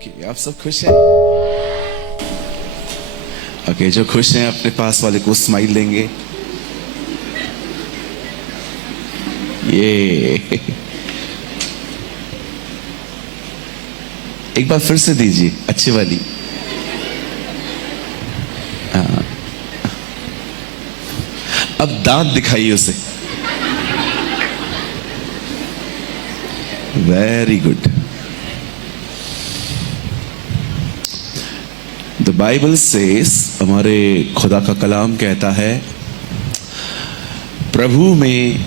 Okay, आप सब खुश हैं? ओके, जो खुश हैं अपने पास वाले को स्माइल देंगे। ये एक बार फिर से दीजिए, अच्छी वाली। हाँ, अब दांत दिखाइए उसे। Very good. The Bible says, हमारे खुदा का कलाम कहता है, प्रभु में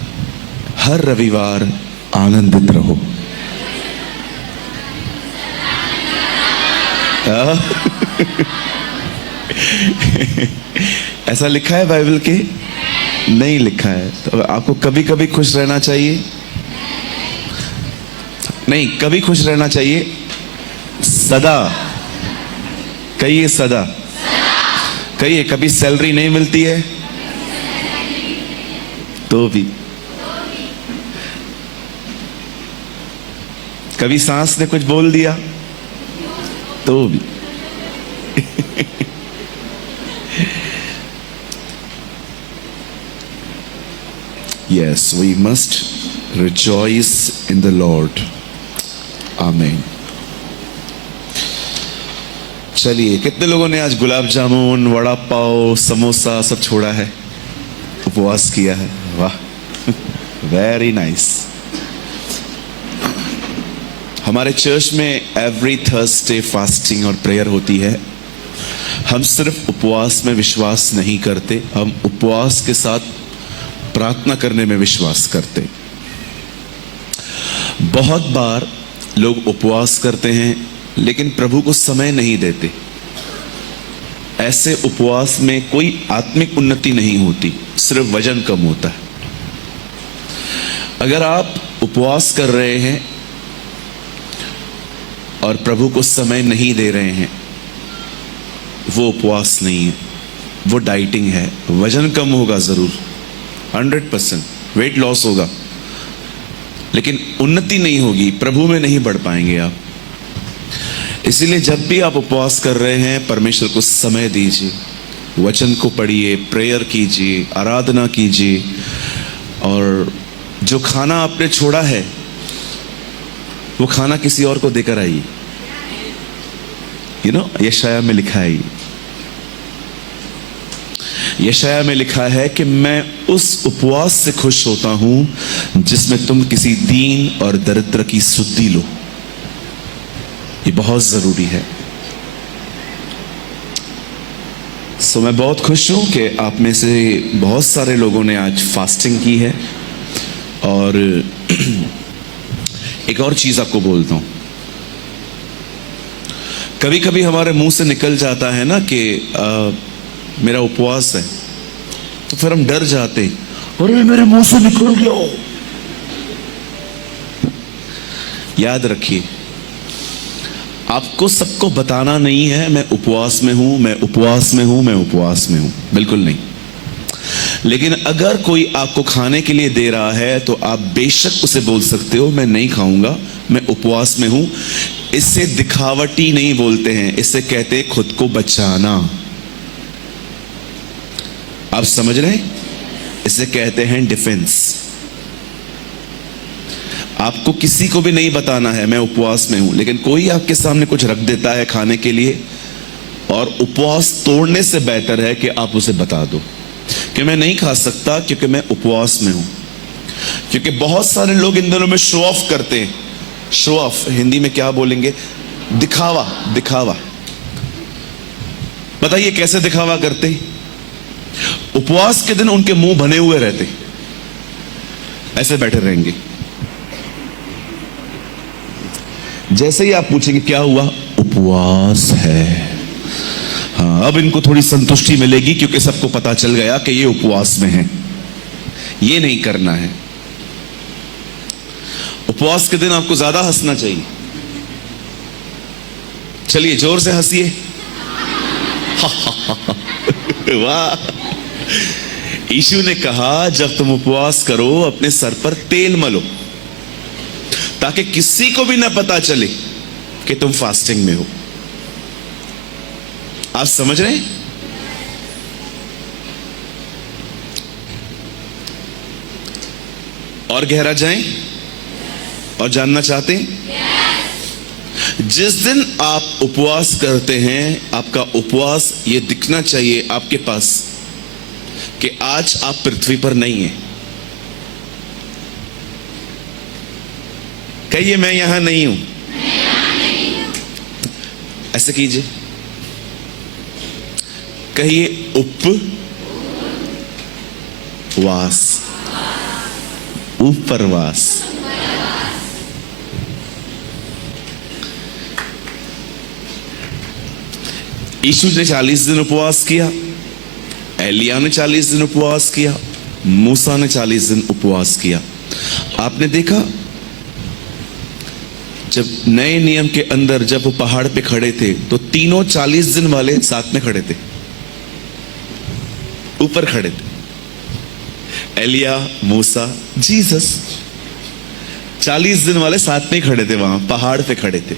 हर रविवार आनंदित रहो। ऐसा लिखा है बाइबल के? नहीं लिखा है। तो आपको कभी कभी खुश रहना चाहिए? नहीं, कभी खुश रहना चाहिए, सदा। कहिए सदा। कहिए, कभी सैलरी नहीं मिलती है तो भी, कभी सांस ने कुछ बोल दिया तो भी। Yes, we must rejoice in the Lord. Amen. चलिए, कितने लोगों ने आज गुलाब जामुन, वड़ा पाव, समोसा सब छोड़ा है, उपवास किया है? वाह, वेरी नाइस। हमारे चर्च में एवरी थर्सडे फास्टिंग और प्रेयर होती है। हम सिर्फ उपवास में विश्वास नहीं करते, हम उपवास के साथ प्रार्थना करने में विश्वास करते। बहुत बार लोग उपवास करते हैं लेकिन प्रभु को समय नहीं देते। ऐसे उपवास में कोई आत्मिक उन्नति नहीं होती, सिर्फ वजन कम होता है। अगर आप उपवास कर रहे हैं और प्रभु को समय नहीं दे रहे हैं, वो उपवास नहीं है, वो डाइटिंग है। वजन कम होगा जरूर, 100% वेट लॉस होगा, लेकिन उन्नति नहीं होगी, प्रभु में नहीं बढ़ पाएंगे आप। इसीलिए जब भी आप उपवास कर रहे हैं, परमेश्वर को समय दीजिए, वचन को पढ़िए, प्रेयर कीजिए, आराधना कीजिए, और जो खाना आपने छोड़ा है वो खाना किसी और को देकर आइए। यशाया में लिखा है, यशाया में लिखा है कि मैं उस उपवास से खुश होता हूं जिसमें तुम किसी दीन और दरिद्र की सुधि लो। ये बहुत जरूरी है। मैं बहुत खुश हूं कि आप में से बहुत सारे लोगों ने आज फास्टिंग की है। और एक और चीज आपको बोलता हूं, कभी कभी हमारे मुंह से निकल जाता है ना कि मेरा उपवास है, तो फिर हम डर जाते, अरे मेरे मुंह से निकल गया। याद रखिए, आपको सबको बताना नहीं है मैं उपवास में हूं, मैं उपवास में हूं, मैं उपवास में हूं, बिल्कुल नहीं। लेकिन अगर कोई आपको खाने के लिए दे रहा है तो आप बेशक उसे बोल सकते हो, मैं नहीं खाऊंगा, मैं उपवास में हूं। इससे दिखावटी नहीं बोलते हैं, इससे कहते हैं खुद को बचाना। आप समझ रहे हैं? इसे कहते हैं डिफेंस। आपको किसी को भी नहीं बताना है मैं उपवास में हूं, लेकिन कोई आपके सामने कुछ रख देता है खाने के लिए, और उपवास तोड़ने से बेहतर है कि आप उसे बता दो कि मैं नहीं खा सकता क्योंकि मैं उपवास में हूं। क्योंकि बहुत सारे लोग इन दिनों में शो ऑफ करते हैं। शो ऑफ हिंदी में क्या बोलेंगे? दिखावा। दिखावा। बताइए कैसे दिखावा करते? उपवास के दिन उनके मुंह बने हुए रहते, ऐसे बैठे रहेंगे। जैसे ही आप पूछेंगे क्या हुआ, उपवास है। हाँ, अब इनको थोड़ी संतुष्टि मिलेगी क्योंकि सबको पता चल गया कि ये उपवास में है। ये नहीं करना है। उपवास के दिन आपको ज्यादा हंसना चाहिए। चलिए जोर से हंसिए। वाह। यीशु ने कहा जब तुम उपवास करो अपने सर पर तेल मलो, ताकि किसी को भी ना पता चले कि तुम फास्टिंग में हो। आप समझ रहे हैं? और गहरा जाएं और जानना चाहते हैं? जिस दिन आप उपवास करते हैं, आपका उपवास ये दिखना चाहिए आपके पास कि आज आप पृथ्वी पर नहीं हैं। कहिए मैं यहां नहीं हूं। ऐसे कीजिए, कहिए उपवास, उपरवास। यीशु ने 40 दिन उपवास किया, एलिया ने 40 दिन उपवास किया, मूसा ने 40 दिन उपवास किया। आपने देखा जब नए नियम के अंदर जब वो पहाड़ पे खड़े थे तो तीनों 40 दिन वाले साथ में खड़े थे, ऊपर खड़े थे। एलिया, मूसा, जीसस 40 दिन वाले साथ में खड़े थे, वहां पहाड़ पे खड़े थे।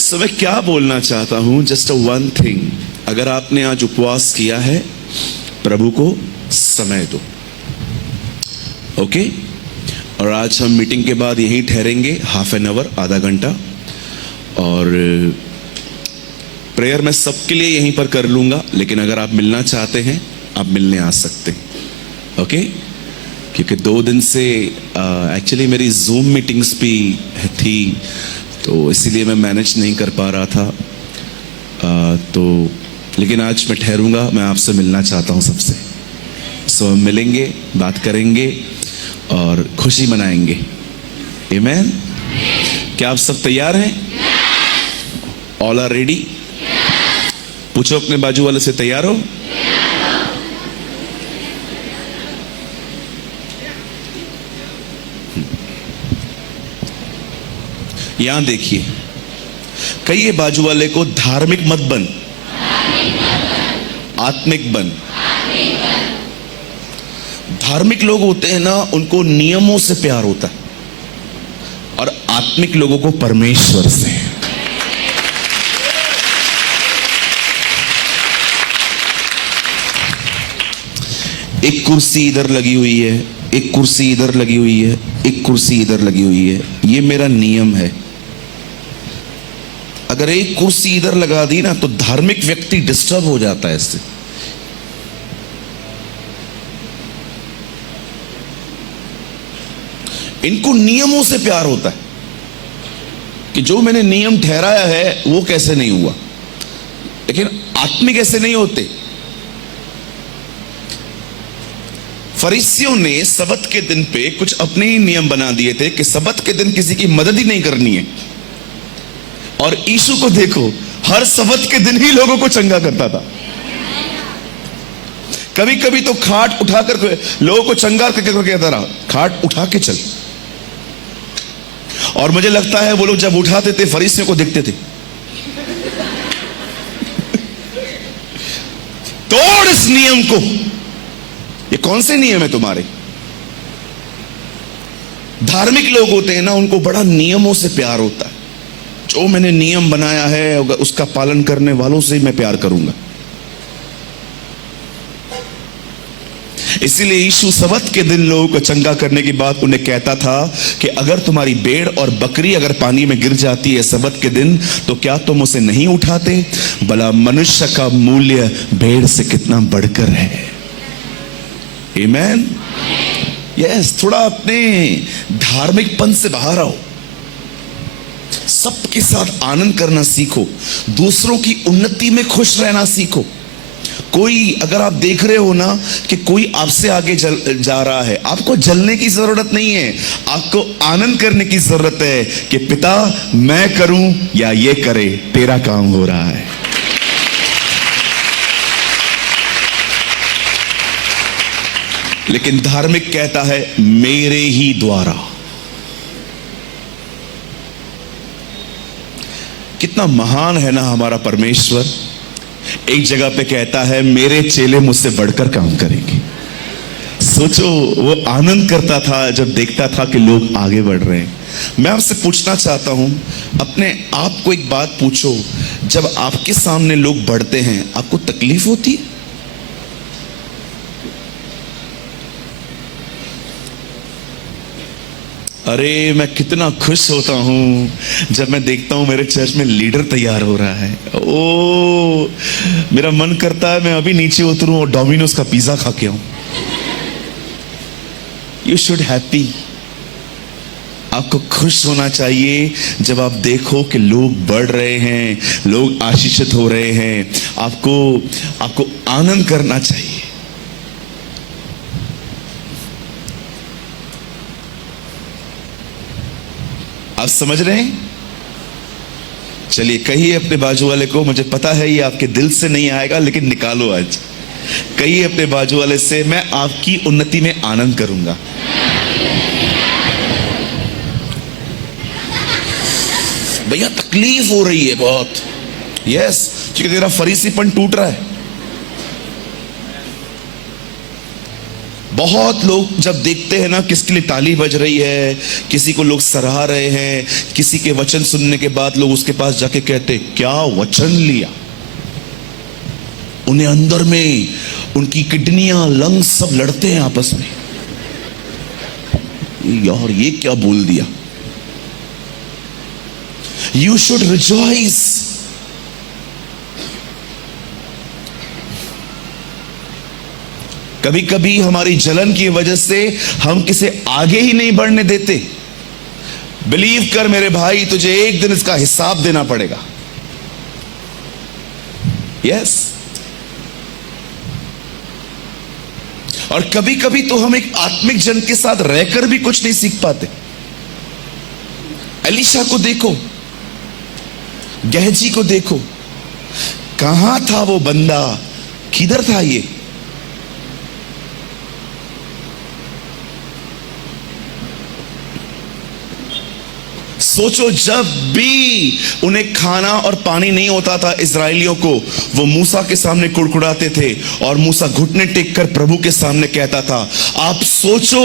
सो मैं क्या बोलना चाहता हूं, जस्ट वन थिंग, अगर आपने आज उपवास किया है, प्रभु को समय दो। ओके? और आज हम मीटिंग के बाद यहीं ठहरेंगे हाफ एन आवर, आधा घंटा, और प्रेयर मैं सबके लिए यहीं पर कर लूंगा, लेकिन अगर आप मिलना चाहते हैं आप मिलने आ सकते हैं। ओके? क्योंकि 2 दिन से एक्चुअली मेरी जूम मीटिंग्स भी थी, तो इसीलिए मैं मैनेज नहीं कर पा रहा था। तो लेकिन आज मैं ठहरूंगा, मैं आपसे मिलना चाहता हूं सबसे। सो हम मिलेंगे, बात करेंगे और खुशी मनाएंगे। आमेन? क्या आप सब तैयार हैं? All are ready? पूछो अपने बाजू वाले से, तैयार हो? यहां देखिए, कहिए बाजू वाले को, धार्मिक मत बन, आत्मिक बन। धार्मिक लोग होते हैं ना, उनको नियमों से प्यार होता है, और आत्मिक लोगों को परमेश्वर से। एक कुर्सी इधर लगी हुई है, एक कुर्सी इधर लगी हुई है, एक कुर्सी इधर लगी हुई है, ये मेरा नियम है। अगर एक कुर्सी इधर लगा दी ना तो धार्मिक व्यक्ति डिस्टर्ब हो जाता है इससे। इनको नियमों से प्यार होता है कि जो मैंने नियम ठहराया है वो कैसे नहीं हुआ, लेकिन आत्मिक ऐसे नहीं होते। फरीसियों ने सबत के दिन पे कुछ अपने ही नियम बना दिए थे कि सबत के दिन किसी की मदद ही नहीं करनी है, और यीशु को देखो, हर सबत के दिन ही लोगों को चंगा करता था। कभी कभी तो खाट उठाकर लोगों को चंगा करके कहता रहा, खाट उठा के चल। और मुझे लगता है वो लोग जब उठाते थे फरीसियों को देखते थे, तोड़ इस नियम को, ये कौन से नियम है तुम्हारे? धार्मिक लोग होते हैं ना, उनको बड़ा नियमों से प्यार होता है। जो मैंने नियम बनाया है उसका पालन करने वालों से मैं प्यार करूंगा। इसीलिए यीशु सबत के दिन लोगों को चंगा करने की बात उन्हें कहता था कि अगर तुम्हारी भेड़ और बकरी अगर पानी में गिर जाती है सबत के दिन, तो क्या तुम उसे नहीं उठाते? भला मनुष्य का मूल्य भेड़ से कितना बढ़कर है। आमेन? यस, थोड़ा अपने धार्मिकपन से बाहर आओ, सबके साथ आनंद करना सीखो, दूसरों की उन्नति में खुश रहना सीखो। कोई अगर आप देख रहे हो ना कि कोई आपसे आगे जा रहा है, आपको जलने की जरूरत नहीं है, आपको आनंद करने की जरूरत है कि पिता मैं करूं या ये करे, तेरा काम हो रहा है। लेकिन धार्मिक कहता है मेरे ही द्वारा। कितना महान है ना हमारा परमेश्वर। एक जगह पे कहता है मेरे चेले मुझसे बढ़कर काम करेंगे। सोचो वो आनंद करता था जब देखता था कि लोग आगे बढ़ रहे हैं। मैं आपसे पूछना चाहता हूं, अपने आप को एक बात पूछो, जब आपके सामने लोग बढ़ते हैं आपको तकलीफ होती है? अरे मैं कितना खुश होता हूं जब मैं देखता हूं मेरे चर्च में लीडर तैयार हो रहा है। ओ, मेरा मन करता है मैं अभी नीचे उतरूं और डोमिनोज का पिज्जा खा के आऊं। You should happy. आपको खुश होना चाहिए जब आप देखो कि लोग बढ़ रहे हैं, लोग आशीषित हो रहे हैं। आपको आनंद करना चाहिए। आप समझ रहे हैं? चलिए कहिए अपने बाजू वाले को, मुझे पता है ये आपके दिल से नहीं आएगा लेकिन निकालो आज। कहिए अपने बाजू वाले से, मैं आपकी उन्नति में आनंद करूंगा। भैया तकलीफ हो रही है बहुत। यस, क्योंकि तेरा फरीसीपन टूट रहा है। बहुत लोग जब देखते हैं ना किसके लिए ताली बज रही है, किसी को लोग सराह रहे हैं, किसी के वचन सुनने के बाद लोग उसके पास जाके कहते क्या वचन लिया, उन्हें अंदर में उनकी किडनियां, लंग्स सब लड़ते हैं आपस में। यार ये क्या बोल दिया। You should rejoice. कभी कभी हमारी जलन की वजह से हम किसे आगे ही नहीं बढ़ने देते। बिलीव कर मेरे भाई, तुझे एक दिन इसका हिसाब देना पड़ेगा। यस। और कभी कभी तो हम एक आत्मिक जन के साथ रहकर भी कुछ नहीं सीख पाते। एलीशा को देखो, गहजी को देखो, कहां था वो बंदा, किधर था ये? सोचो, जब भी उन्हें खाना और पानी नहीं होता था इजरायलियों को, वो मूसा के सामने कुड़कुड़ाते थे और मूसा घुटने टेक कर प्रभु के सामने कहता था। आप सोचो,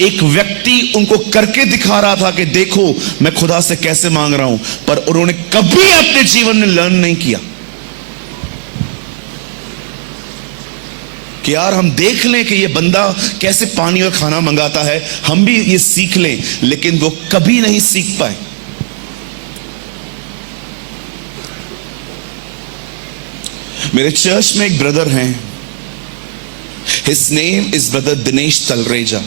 एक व्यक्ति उनको करके दिखा रहा था कि देखो मैं खुदा से कैसे मांग रहा हूं, पर उन्होंने कभी अपने जीवन में लर्न नहीं किया कि यार हम देख लें कि ये बंदा कैसे पानी और खाना मंगाता है, हम भी ये सीख लें। लेकिन वो कभी नहीं सीख पाए। मेरे चर्च में एक ब्रदर हैं, his name is brother Dinesh Talreja.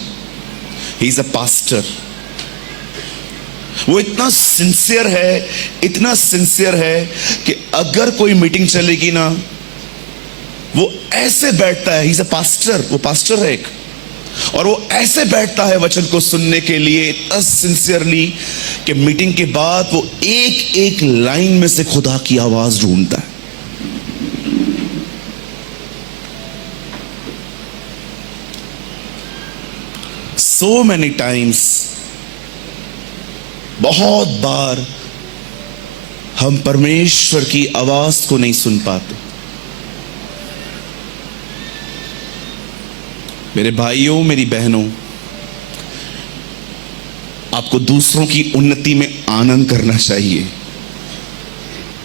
He is a pastor. वो इतना सिंसियर है, इतना सिंसियर है कि अगर कोई मीटिंग चलेगी ना, वो ऐसे बैठता है। ही इज अ पास्टर, वो पास्टर है एक, और वो ऐसे बैठता है वचन को सुनने के लिए इतना सिंसियरली कि मीटिंग के बाद वो एक एक लाइन में से खुदा की आवाज ढूंढता है। सो मेनी टाइम्स, बहुत बार हम परमेश्वर की आवाज को नहीं सुन पाते। मेरे भाइयों, मेरी बहनों, आपको दूसरों की उन्नति में आनंद करना चाहिए।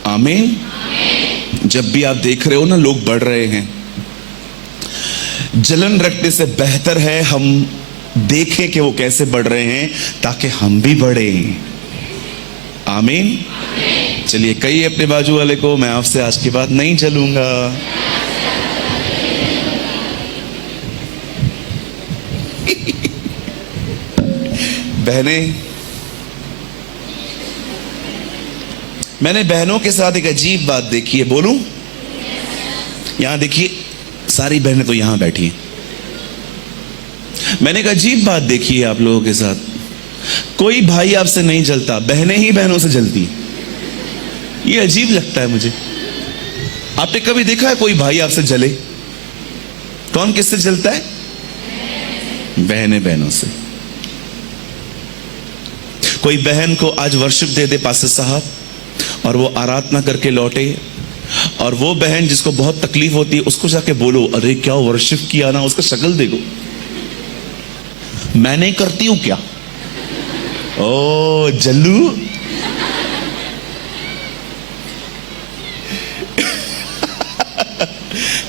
आमीन। जब भी आप देख रहे हो ना लोग बढ़ रहे हैं, जलन रखने से बेहतर है हम देखें कि वो कैसे बढ़ रहे हैं ताकि हम भी बढ़े। आमीन। चलिए कहिए अपने बाजू वाले को, मैं आपसे आज के बाद नहीं चलूंगा। बहनें, मैंने बहनों के साथ एक अजीब बात देखी है। बोलूं? यहां देखिए, सारी बहनें तो यहां बैठी हैं। मैंने एक अजीब बात देखी है आप लोगों के साथ। कोई भाई आपसे नहीं जलता, बहनें ही बहनों से जलती। ये अजीब लगता है मुझे। आपने कभी देखा है कोई भाई आपसे जले? कौन किससे जलता है? बहनें बहनों से। कोई बहन को आज वर्शिप दे दे पास्टर साहब, और वो आराधना करके लौटे, और वो बहन जिसको बहुत तकलीफ होती है उसको जाके बोलो, अरे क्या वर्शिप किया ना, उसका शक्ल देखो। मैं नहीं करती हूं क्या? ओ जल्लू,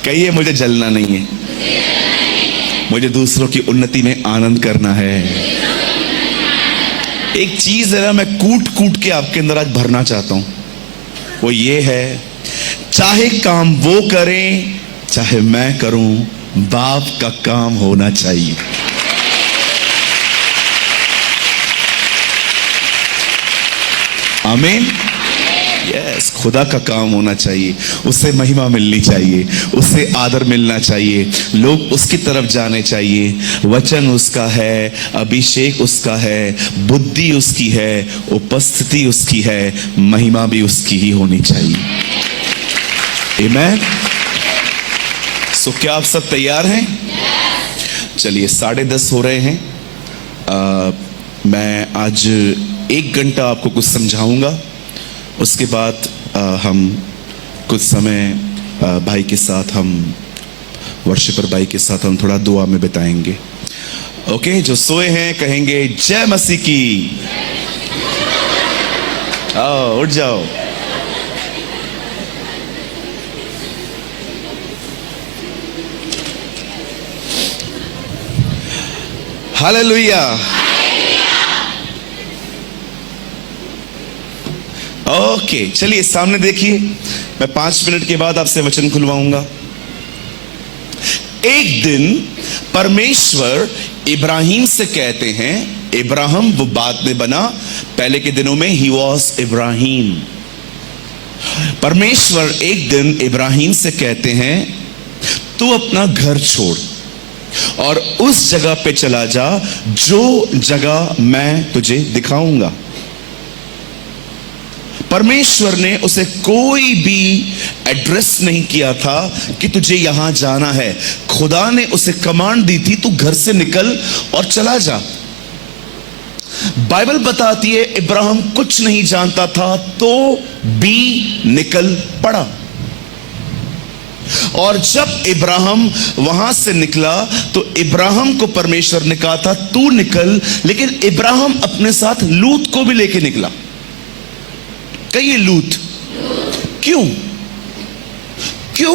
कहिए मुझे जलना नहीं है, मुझे दूसरों की उन्नति में आनंद करना है। एक चीज है ना, मैं कूट कूट के आपके अंदर आज भरना चाहता हूं, वो ये है, चाहे काम वो करें चाहे मैं करूं, बाप का काम होना चाहिए। आमीन। यस, खुदा का काम होना चाहिए, उससे महिमा मिलनी चाहिए, उससे आदर मिलना चाहिए, लोग उसकी तरफ जाने चाहिए। वचन उसका है, अभिषेक उसका है, बुद्धि उसकी है, उपस्थिति उसकी है, महिमा भी उसकी ही होनी चाहिए। आमीन। सो क्या आप सब तैयार हैं? चलिए, 10:30 हो रहे हैं। मैं आज 1 घंटा आपको कुछ समझाऊंगा, उसके बाद हम कुछ समय भाई के साथ, हम वर्शिपर भाई के साथ हम थोड़ा दुआ में बिताएंगे। ओके, जो सोए हैं कहेंगे जय मसीह की। आओ, उठ जाओ। हालेलुया। ओके, चलिए सामने देखिए, मैं 5 मिनट के बाद आपसे वचन खुलवाऊंगा। एक दिन परमेश्वर इब्राहिम से कहते हैं, इब्राहिम वो बाद में बना, पहले के दिनों में ही वॉज इब्राहिम। परमेश्वर एक दिन इब्राहिम से कहते हैं, तू अपना घर छोड़ और उस जगह पे चला जा जो जगह मैं तुझे दिखाऊंगा। परमेश्वर ने उसे कोई भी एड्रेस नहीं किया था कि तुझे यहां जाना है। खुदा ने उसे कमांड दी थी, तू घर से निकल और चला जा। बाइबल बताती है इब्राहिम कुछ नहीं जानता था तो भी निकल पड़ा। और जब इब्राहिम वहां से निकला तो इब्राहिम को परमेश्वर ने कहा था तू निकल, लेकिन इब्राहिम अपने साथ लूत को भी लेके निकला। कहिए लूत। क्यों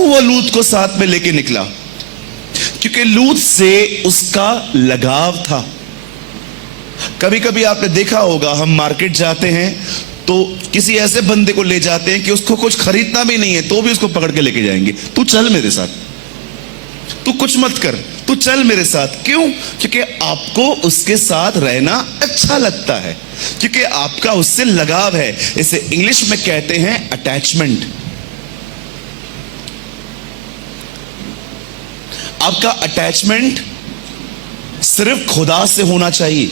वो लूत को साथ में लेके निकला? क्योंकि लूत से उसका लगाव था। कभी कभी आपने देखा होगा, हम मार्केट जाते हैं तो किसी ऐसे बंदे को ले जाते हैं कि उसको कुछ खरीदना भी नहीं है तो भी उसको पकड़ के लेके जाएंगे, तू चल मेरे साथ, तू कुछ मत कर, तू चल मेरे साथ। क्यों? क्योंकि आपको उसके साथ रहना अच्छा लगता है, क्योंकि आपका उससे लगाव है। इसे इंग्लिश में कहते हैं अटैचमेंट। आपका अटैचमेंट सिर्फ खुदा से होना चाहिए।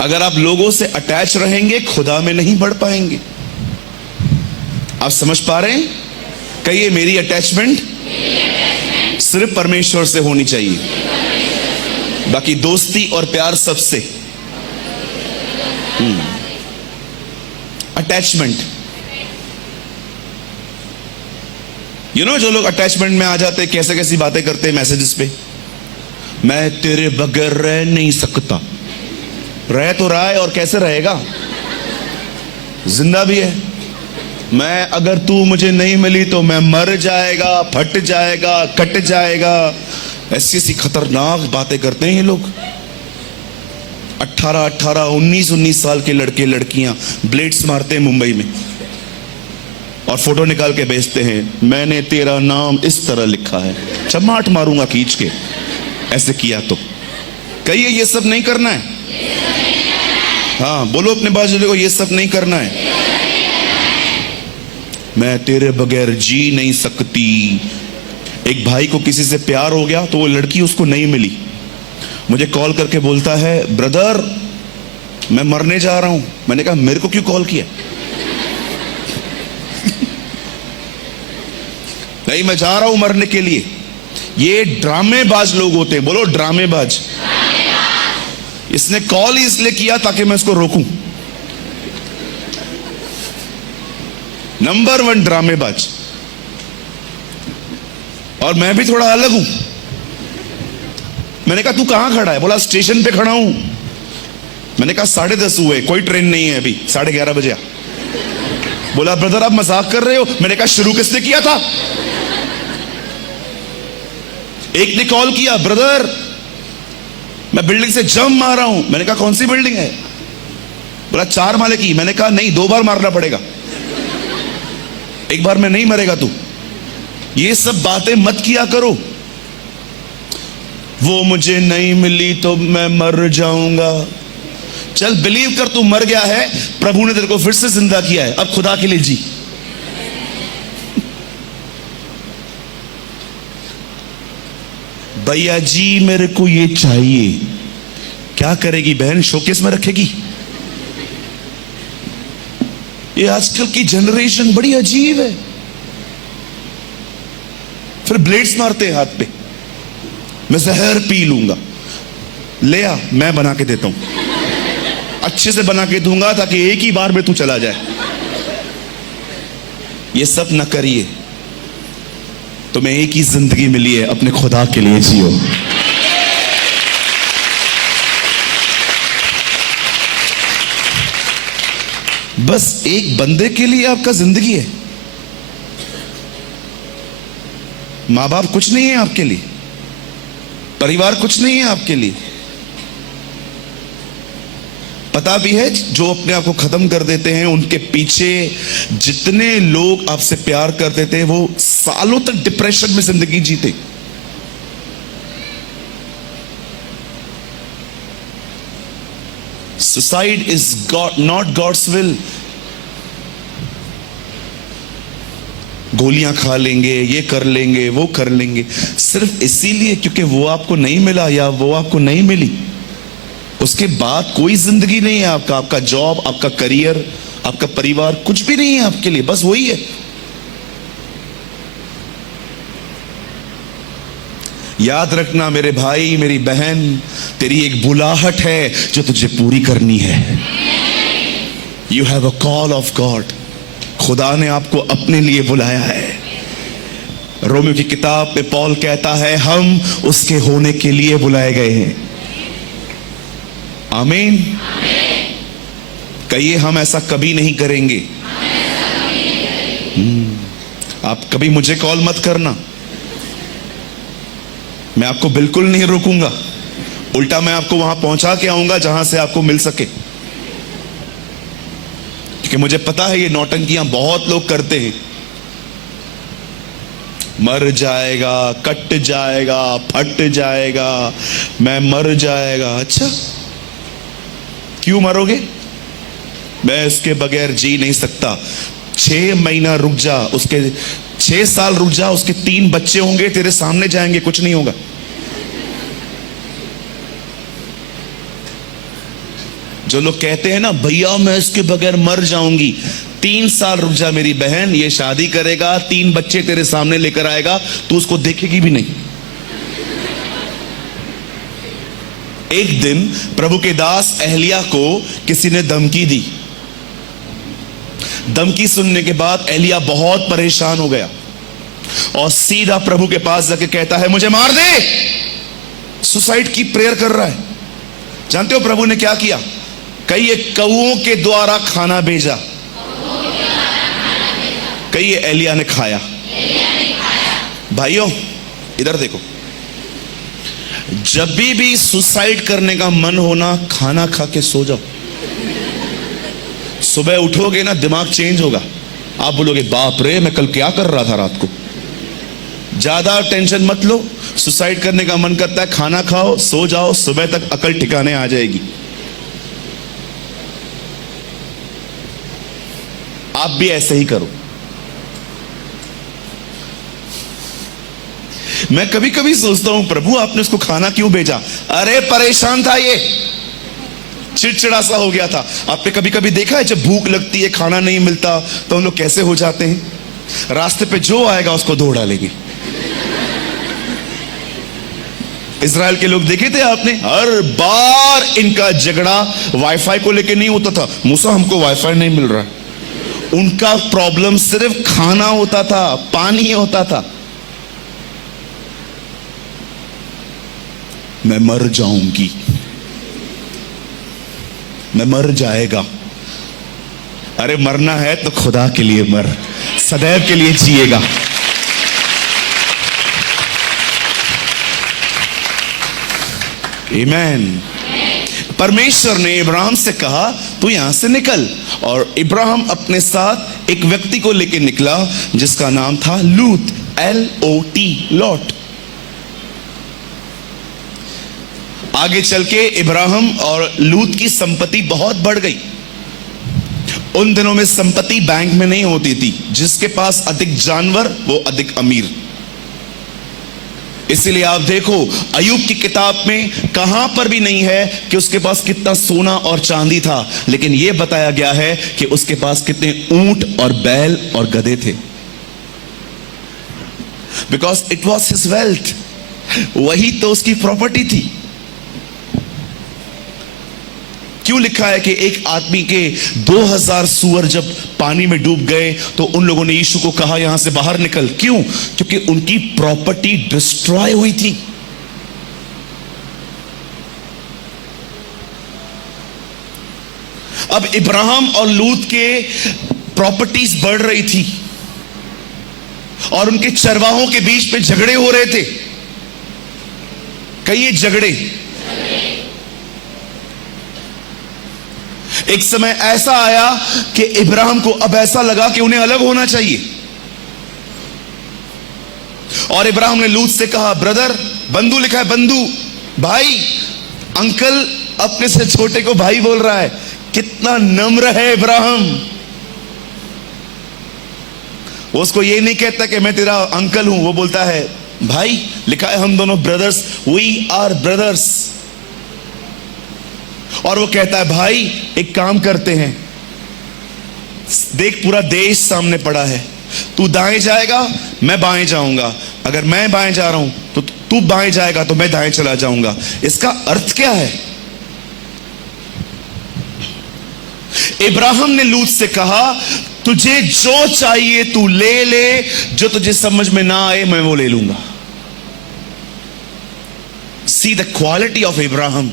अगर आप लोगों से अटैच रहेंगे, खुदा में नहीं बढ़ पाएंगे। आप समझ पा रहे हैं? कहिए मेरी अटैचमेंट सिर्फ परमेश्वर से होनी चाहिए, बाकी दोस्ती और प्यार सबसे। अटैचमेंट, जो लोग अटैचमेंट में आ जाते हैं, कैसे कैसी बातें करते हैं मैसेजेस पे, मैं तेरे बगैर रह नहीं सकता। रह तो रहा है, और कैसे रहेगा? जिंदा भी है। मैं, अगर तू मुझे नहीं मिली तो मैं मर जाएगा, फट जाएगा, कट जाएगा। ऐसी ऐसी खतरनाक बातें करते हैं ये लोग। 18, 19 साल के लड़के लड़कियां ब्लेड्स मारते हैं मुंबई में और फोटो निकाल के भेजते हैं, मैंने तेरा नाम इस तरह लिखा है, चमाट मारूंगा खींच के ऐसे किया तो। कहिए ये सब नहीं करना है। हाँ, बोलो अपने बाजू को, ये सब नहीं करना है। मैं तेरे बगैर जी नहीं सकती। एक भाई को किसी से प्यार हो गया तो वो लड़की उसको नहीं मिली, मुझे कॉल करके बोलता है, ब्रदर मैं मरने जा रहा हूं। मैंने कहा मेरे को क्यों कॉल किया? नहीं, मैं जा रहा हूं मरने के लिए। ये ड्रामेबाज लोग होते हैं, बोलो ड्रामेबाज। इसने कॉल ही इसलिए किया ताकि मैं इसको रोकूं। नंबर 1 ड्रामेबाज। और मैं भी थोड़ा अलग हूं। मैंने कहा तू कहां खड़ा है? बोला स्टेशन पे खड़ा हूं। मैंने कहा 10:30 हुए, कोई ट्रेन नहीं है अभी, 11:30 बजे आ। बोला ब्रदर आप मजाक कर रहे हो। मैंने कहा शुरू किसने किया था? एक ने कॉल किया, ब्रदर मैं बिल्डिंग से जंप मार रहा हूं। मैंने कहा कौन सी बिल्डिंग है? बोला 4 माले की। मैंने कहा नहीं, 2 बार मारना पड़ेगा, एक बार में नहीं मरेगा तू। ये सब बातें मत किया करो। वो मुझे नहीं मिली तो मैं मर जाऊंगा। चल बिलीव कर, तू मर गया है, प्रभु ने तेरे को फिर से जिंदा किया है, अब खुदा के लिए जी। भैया जी मेरे को ये चाहिए। क्या करेगी बहन? शोकेस में रखेगी। ये आजकल की जनरेशन बड़ी अजीब है। फिर ब्लेड्स मारते हैं हाथ पे। मैं जहर पी लूंगा। ले आ, मैं बना के देता हूं, अच्छे से बना के दूंगा ताकि एक ही बार में तू चला जाए। ये सब न करिए। तुम्हें एक ही जिंदगी मिली है, अपने खुदा के लिए जियो। बस एक बंदे के लिए आपका जिंदगी है। मां बाप कुछ नहीं है आपके लिए, परिवार कुछ नहीं है आपके लिए। पता भी है जो अपने आप को खत्म कर देते हैं, उनके पीछे जितने लोग आपसे प्यार करते थे वो सालों तक डिप्रेशन में जिंदगी जीते। Suicide is God not God's will. गोलियां खा लेंगे, ये कर लेंगे, वो कर लेंगे, सिर्फ इसीलिए क्योंकि वो आपको नहीं मिला या वो आपको नहीं मिली। उसके बाद कोई जिंदगी नहीं है आपका। आपका जॉब, आपका करियर, आपका परिवार कुछ भी नहीं है आपके लिए, बस वही है। याद रखना मेरे भाई, मेरी बहन, तेरी एक बुलाहट है जो तुझे पूरी करनी है। You have a call of God. खुदा ने आपको अपने लिए बुलाया है। रोमियो की किताब में पॉल कहता है हम उसके होने के लिए बुलाए गए हैं। आमीन। कहिए हम ऐसा कभी नहीं करेंगे। आप कभी मुझे कॉल मत करना, मैं आपको बिल्कुल नहीं रोकूंगा। उल्टा मैं आपको वहां पहुंचा के आऊंगा जहां से आपको मिल सके, क्योंकि मुझे पता है ये नौटंकियां बहुत लोग करते हैं। मर जाएगा, कट जाएगा, फट जाएगा, मैं मर जाएगा। अच्छा क्यों मरोगे? मैं इसके बगैर जी नहीं सकता। 6 महीना रुक जा, उसके 6 साल रुक जा, उसके 3 बच्चे होंगे तेरे सामने जाएंगे, कुछ नहीं होगा। जो लोग कहते हैं ना भैया मैं इसके बगैर मर जाऊंगी, 3 साल रुक जा मेरी बहन, ये शादी करेगा, 3 बच्चे तेरे सामने लेकर आएगा, तू उसको देखेगी भी नहीं। एक दिन प्रभु के दास एलिय्याह को किसी ने धमकी दी। धमकी सुनने के बाद एलिय्याह बहुत परेशान हो गया और सीधा प्रभु के पास जाके कहता है मुझे मार दे। सुसाइड की प्रेयर कर रहा है। जानते हो प्रभु ने क्या किया? कई कौओं के द्वारा खाना भेजा, कई एलिय्याह ने खाया। भाइयों इधर देखो, जब भी सुसाइड करने का मन होना, खाना खा के सो जाओ। सुबह उठोगे ना दिमाग चेंज होगा। आप बोलोगे बाप रे मैं कल क्या कर रहा था रात को। ज्यादा टेंशन मत लो। सुसाइड करने का मन करता है, खाना खाओ, सो जाओ, सुबह तक अकल ठिकाने आ जाएगी। आप भी ऐसे ही करो। मैं कभी कभी सोचता हूं प्रभु आपने उसको खाना क्यों भेजा? अरे परेशान था, ये चिड़चिड़ा सा हो गया था। आपने कभी कभी देखा है जब भूख लगती है, खाना नहीं मिलता, तो हम लोग कैसे हो जाते हैं? रास्ते पे जो आएगा उसको धो डालेंगे। इजराइल के लोग देखे थे आपने? हर बार इनका झगड़ा वाईफाई को लेके नहीं होता था। मूसा हमको वाईफाई नहीं मिल रहा। उनका प्रॉब्लम सिर्फ खाना होता था, पानी होता था। मैं मर जाऊंगी, मैं मर जाएगा। अरे मरना है तो खुदा के लिए मर, सदैव के लिए जिएगा। आमीन। परमेश्वर ने इब्राहिम से कहा तू यहां से निकल, और इब्राहिम अपने साथ एक व्यक्ति को लेकर निकला जिसका नाम था लूत, LOT, लॉट। आगे चल के इब्राहिम और लूत की संपत्ति बहुत बढ़ गई। उन दिनों में संपत्ति बैंक में नहीं होती थी, जिसके पास अधिक जानवर वो अधिक अमीर। इसीलिए आप देखो अय्यूब की किताब में कहां पर भी नहीं है कि उसके पास कितना सोना और चांदी था, लेकिन यह बताया गया है कि उसके पास कितने ऊंट और बैल और गधे थे। Because it was his wealth, वही तो उसकी प्रॉपर्टी थी। क्यों लिखा है कि एक आदमी के 2000 सूअर जब पानी में डूब गए तो उन लोगों ने यीशु को कहा यहां से बाहर निकल। क्यों? क्योंकि उनकी प्रॉपर्टी डिस्ट्रॉय हुई थी। अब इब्राहिम और लूत के प्रॉपर्टीज बढ़ रही थी और उनके चरवाहों के बीच में झगड़े हो रहे थे। कई झगड़े। एक समय ऐसा आया कि इब्राहिम को अब ऐसा लगा कि उन्हें अलग होना चाहिए, और इब्राहिम ने लूत से कहा ब्रदर, बंधु लिखा है, बंधु, भाई, अंकल अपने से छोटे को भाई बोल रहा है। कितना नम्र है इब्राहिम। वो उसको ये नहीं कहता कि मैं तेरा अंकल हूं, वो बोलता है भाई। लिखा है हम दोनों ब्रदर्स, वी आर ब्रदर्स। और वो कहता है भाई एक काम करते हैं, देख पूरा देश सामने पड़ा है, तू दाएं जाएगा मैं बाएं जाऊंगा, अगर मैं बाएं जा रहा हूं तो तू बाएं जाएगा तो मैं दाएं चला जाऊंगा। इसका अर्थ क्या है? इब्राहिम ने लूत से कहा तुझे जो चाहिए तू ले ले, जो तुझे समझ में ना आए मैं वो ले लूंगा। See the quality of Ibrahim.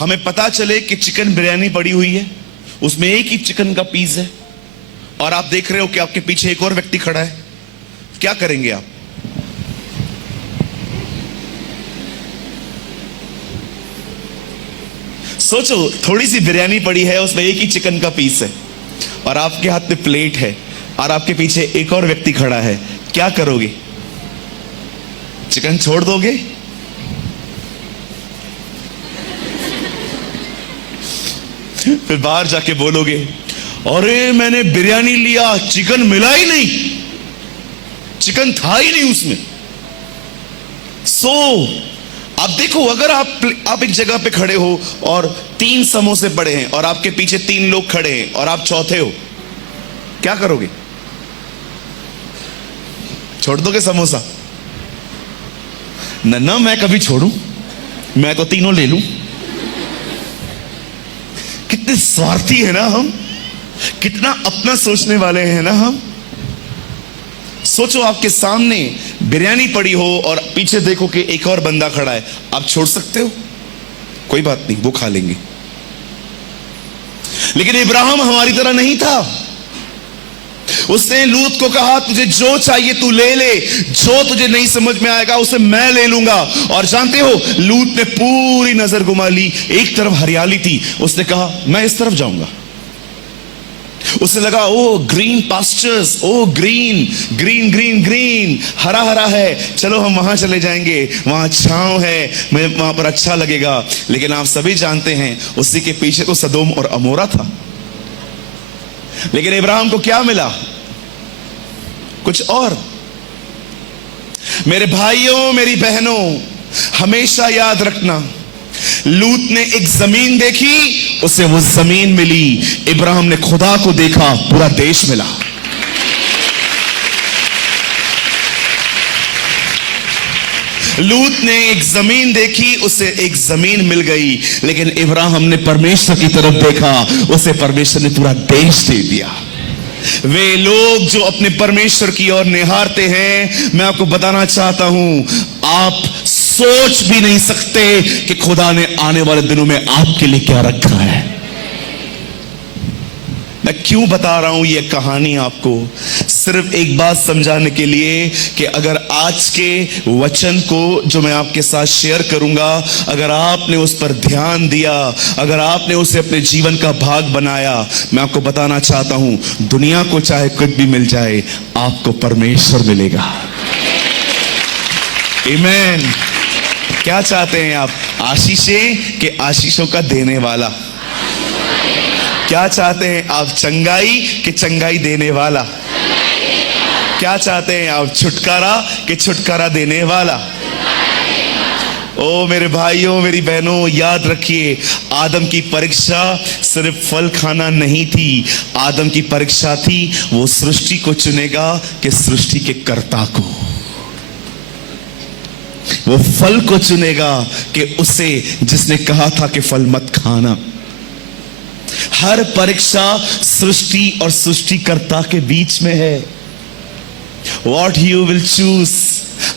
हमें पता चले कि चिकन बिरयानी पड़ी हुई है, उसमें एक ही चिकन का पीस है, और आप देख रहे हो कि आपके पीछे एक और व्यक्ति खड़ा है। क्या करेंगे आप? सोचो, थोड़ी सी बिरयानी पड़ी है, उसमें एक ही चिकन का पीस है, और आपके हाथ में प्लेट है, और आपके पीछे एक और व्यक्ति खड़ा है। क्या करोगे? चिकन छोड़ दोगे? फिर बाहर जाके बोलोगे अरे मैंने बिरयानी लिया, चिकन मिला ही नहीं, चिकन था ही नहीं उसमें। आप देखो, अगर आप एक जगह पे खड़े हो और 3 समोसे पड़े हैं और आपके पीछे 3 लोग खड़े हैं और आप चौथे हो, क्या करोगे? छोड़ दोगे समोसा? ना मैं कभी छोड़ूं, मैं तो तीनों ले लूं। कितने स्वार्थी है ना हम, कितना अपना सोचने वाले हैं ना हम। सोचो आपके सामने बिरयानी पड़ी हो और पीछे देखो कि एक और बंदा खड़ा है, आप छोड़ सकते हो? कोई बात नहीं, वो खा लेंगे। लेकिन इब्राहिम हमारी तरह नहीं था। उसने लूत को कहा तुझे जो चाहिए तू ले ले, जो तुझे नहीं समझ में आएगा उसे मैं ले लूंगा। और जानते हो, लूत ने पूरी नजर घुमा ली, एक तरफ हरियाली थी, उसने कहा मैं इस तरफ जाऊंगा। उसे लगा ओ ग्रीन पास्चर्स, ओ ग्रीन ग्रीन ग्रीन ग्रीन, हरा हरा है, चलो हम वहां चले जाएंगे, वहां छांव है, मुझे वहां पर अच्छा लगेगा। लेकिन आप सभी जानते हैं उसी के पीछे तो सदोम और अमोरा था। लेकिन इब्राहिम को क्या मिला? कुछ और। मेरे भाइयों, मेरी बहनों, हमेशा याद रखना, लूत ने एक जमीन देखी, उसे वो जमीन मिली। इब्राहिम ने खुदा को देखा, पूरा देश मिला। लूत ने एक जमीन देखी, उसे एक जमीन मिल गई। लेकिन इब्राहिम ने परमेश्वर की तरफ देखा, उसे परमेश्वर ने पूरा देश दे दिया। वे लोग जो अपने परमेश्वर की ओर निहारते हैं, मैं आपको बताना चाहता हूं, आप सोच भी नहीं सकते कि खुदा ने आने वाले दिनों में आपके लिए क्या रखा है। मैं क्यों बता रहा हूं यह कहानी आपको? सिर्फ एक बात समझाने के लिए कि अगर आज के वचन को जो मैं आपके साथ शेयर करूंगा, अगर आपने उस पर ध्यान दिया, अगर आपने उसे अपने जीवन का भाग बनाया, मैं आपको बताना चाहता हूं, दुनिया को चाहे कुछ भी मिल जाए, आपको परमेश्वर मिलेगा। आमीन। क्या चाहते हैं आप? आशीषें कि आशीषों का देने वाला? क्या चाहते हैं आप? चंगाई कि चंगाई देने वाला? क्या चाहते हैं आप? छुटकारा कि छुटकारा देने वाला? ओ मेरे भाइयों, मेरी बहनों, याद रखिए, आदम की परीक्षा सिर्फ फल खाना नहीं थी। आदम की परीक्षा थी, वो सृष्टि को चुनेगा कि सृष्टि के कर्ता को। वो फल को चुनेगा कि उसे जिसने कहा था कि फल मत खाना। हर परीक्षा सृष्टि और सृष्टिकर्ता के बीच में है। What you will choose,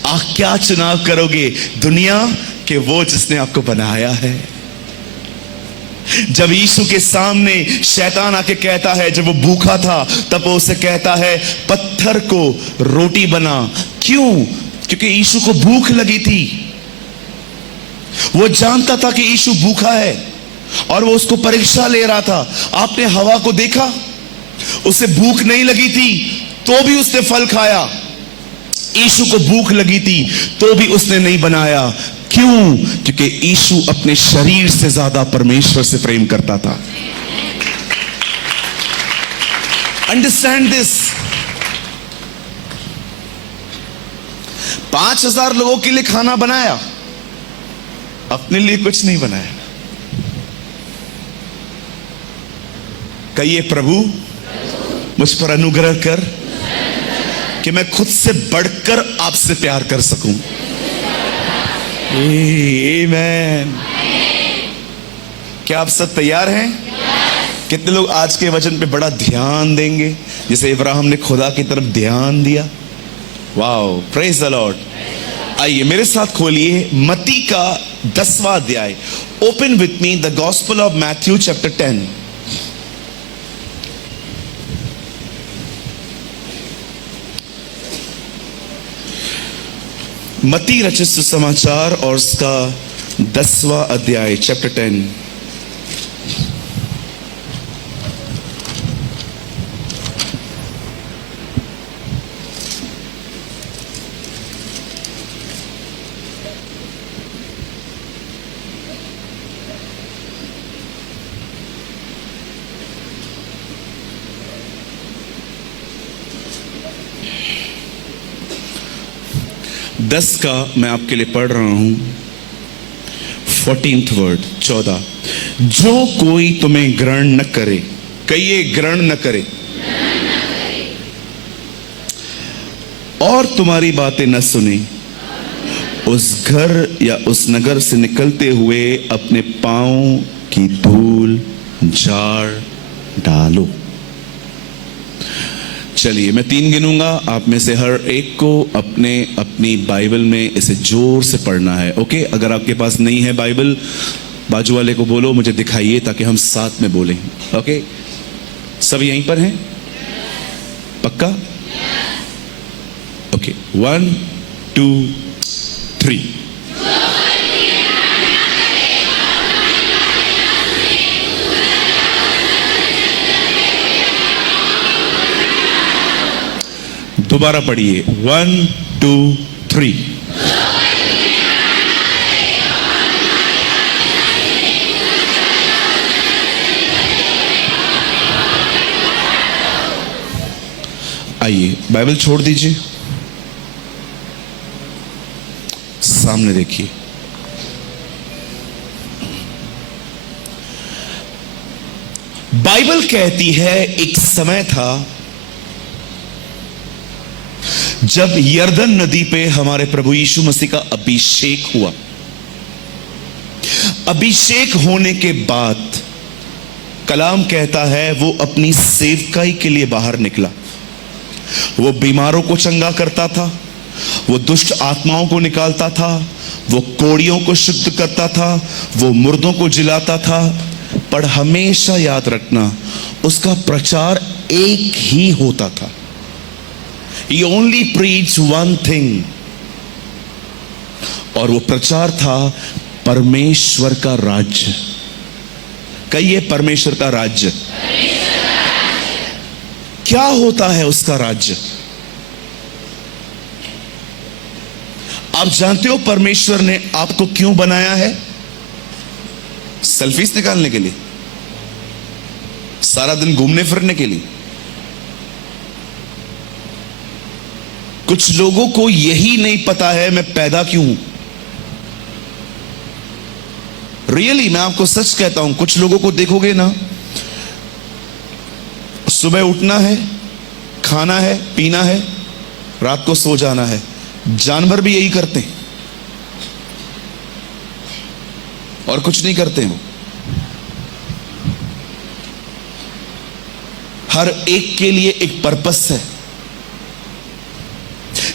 आप क्या चुनाव करोगे? दुनिया के वो जिसने आपको बनाया है। जब यीशु के सामने शैतान आके कहता है, जब वो भूखा था तब वो उसे कहता है पत्थर को रोटी बना। क्यों? क्योंकि यीशु को भूख लगी थी। वो जानता था कि यीशु भूखा है और वो उसको परीक्षा ले रहा था। आपने हवा को देखा, उसे भूख नहीं लगी थी तो भी उसने फल खाया। यीशु को भूख लगी थी तो भी उसने नहीं बनाया। क्यों? क्योंकि यीशु अपने शरीर से ज्यादा परमेश्वर से प्रेम करता था। Understand this. 5000 लोगों के लिए खाना बनाया, अपने लिए कुछ नहीं बनाया। कहिए, प्रभु मुझ पर अनुग्रह कर कि मैं खुद से बढ़कर आपसे प्यार कर सकूं। आमीन। क्या आप सब तैयार हैं? कितने लोग आज के वचन पे बड़ा ध्यान देंगे, जैसे इब्राहिम ने खुदा की तरफ ध्यान दिया? Wow, praise the Lord. आइए मेरे साथ खोलिए मत्ती का 10वां अध्याय। Open with me the gospel of Matthew chapter 10। मत्ती रचित सुसमाचार और उसका 10वां अध्याय, चैप्टर 10। दस का मैं आपके लिए पढ़ रहा हूं। 14th word, 14। जो कोई तुम्हें ग्रहण न करे, कहिए ग्रहण न करे, और तुम्हारी बातें न सुने, उस घर या उस नगर से निकलते हुए अपने पांव की धूल झाड़ डालो। चलिए मैं 3 गिनूंगा, आप में से हर एक को अपनी बाइबल में इसे जोर से पढ़ना है। ओके? अगर आपके पास नहीं है बाइबल, बाजू वाले को बोलो मुझे दिखाइए ताकि हम साथ में बोलें। ओके? सब यहीं पर हैं? पक्का? ओके, 1 2 3। दोबारा पढ़िए, 1 2 3। आइए बाइबल छोड़ दीजिए, सामने देखिए। बाइबल कहती है एक समय था जब यर्दन नदी पे हमारे प्रभु यीशु मसीह का अभिषेक हुआ। अभिषेक होने के बाद कलाम कहता है वो अपनी सेवकाई के लिए बाहर निकला। वो बीमारों को चंगा करता था, वो दुष्ट आत्माओं को निकालता था, वो कोड़ियों को शुद्ध करता था, वो मुर्दों को जिलाता था। पर हमेशा याद रखना, उसका प्रचार एक ही होता था। He only preached one thing, और वो प्रचार था परमेश्वर का राज्य। कहिए परमेश्वर का राज्य। क्या होता है उसका राज्य? आप जानते हो परमेश्वर ने आपको क्यों बनाया है? सेल्फीज निकालने के लिए? सारा दिन घूमने फिरने के लिए? कुछ लोगों को यही नहीं पता है मैं पैदा क्यों हूं। रियली मैं आपको सच कहता हूं, कुछ लोगों को देखोगे ना, सुबह उठना है, खाना है, पीना है, रात को सो जाना है। जानवर भी यही करते हैं और कुछ नहीं करते हैं। वो हर एक के लिए एक पर्पस है।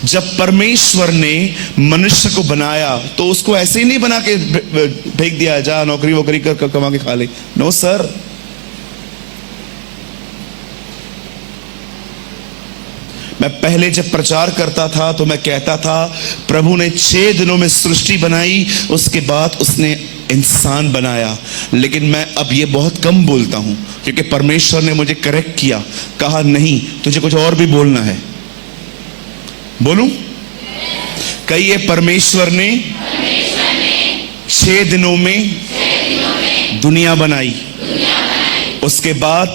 जब परमेश्वर ने मनुष्य को बनाया तो उसको ऐसे ही नहीं बना के फेंक दिया, जा नौकरी वोकरी कर कमा के खा ले। नो सर, मैं पहले जब प्रचार करता था तो मैं कहता था प्रभु ने 6 दिनों में सृष्टि बनाई, उसके बाद उसने इंसान बनाया। लेकिन मैं अब ये बहुत कम बोलता हूं क्योंकि परमेश्वर ने मुझे करेक्ट किया, कहा नहीं तुझे कुछ और भी बोलना है। बोलूं? कहिए परमेश्वर ने 6 दिनों में दुनिया बनाई, उसके बाद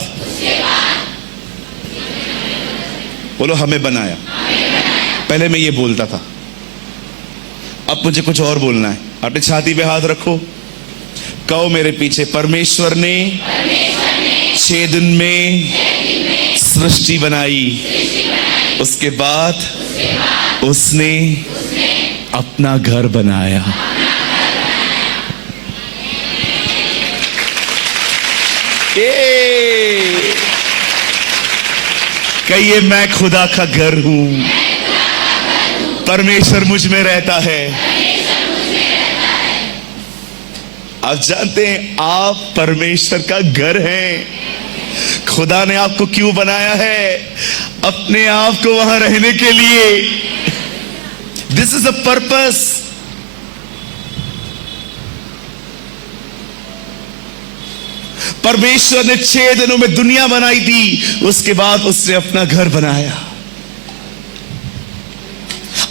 बोलो हमें बनाया। पहले मैं ये बोलता था, अब मुझे कुछ और बोलना है। अपनी छाती पे हाथ रखो, कहो मेरे पीछे, परमेश्वर ने 6 दिन में सृष्टि बनाई, उसके बाद उसने अपना घर बनाया। कहिए मैं खुदा का घर हूं, परमेश्वर मुझ में रहता है। आप जानते हैं आप परमेश्वर का घर हैं। खुदा ने आपको क्यों बनाया है? अपने आप को वहां रहने के लिए। This is a purpose. परमेश्वर ने 6 दिनों में दुनिया बनाई थी, उसके बाद उसने अपना घर बनाया।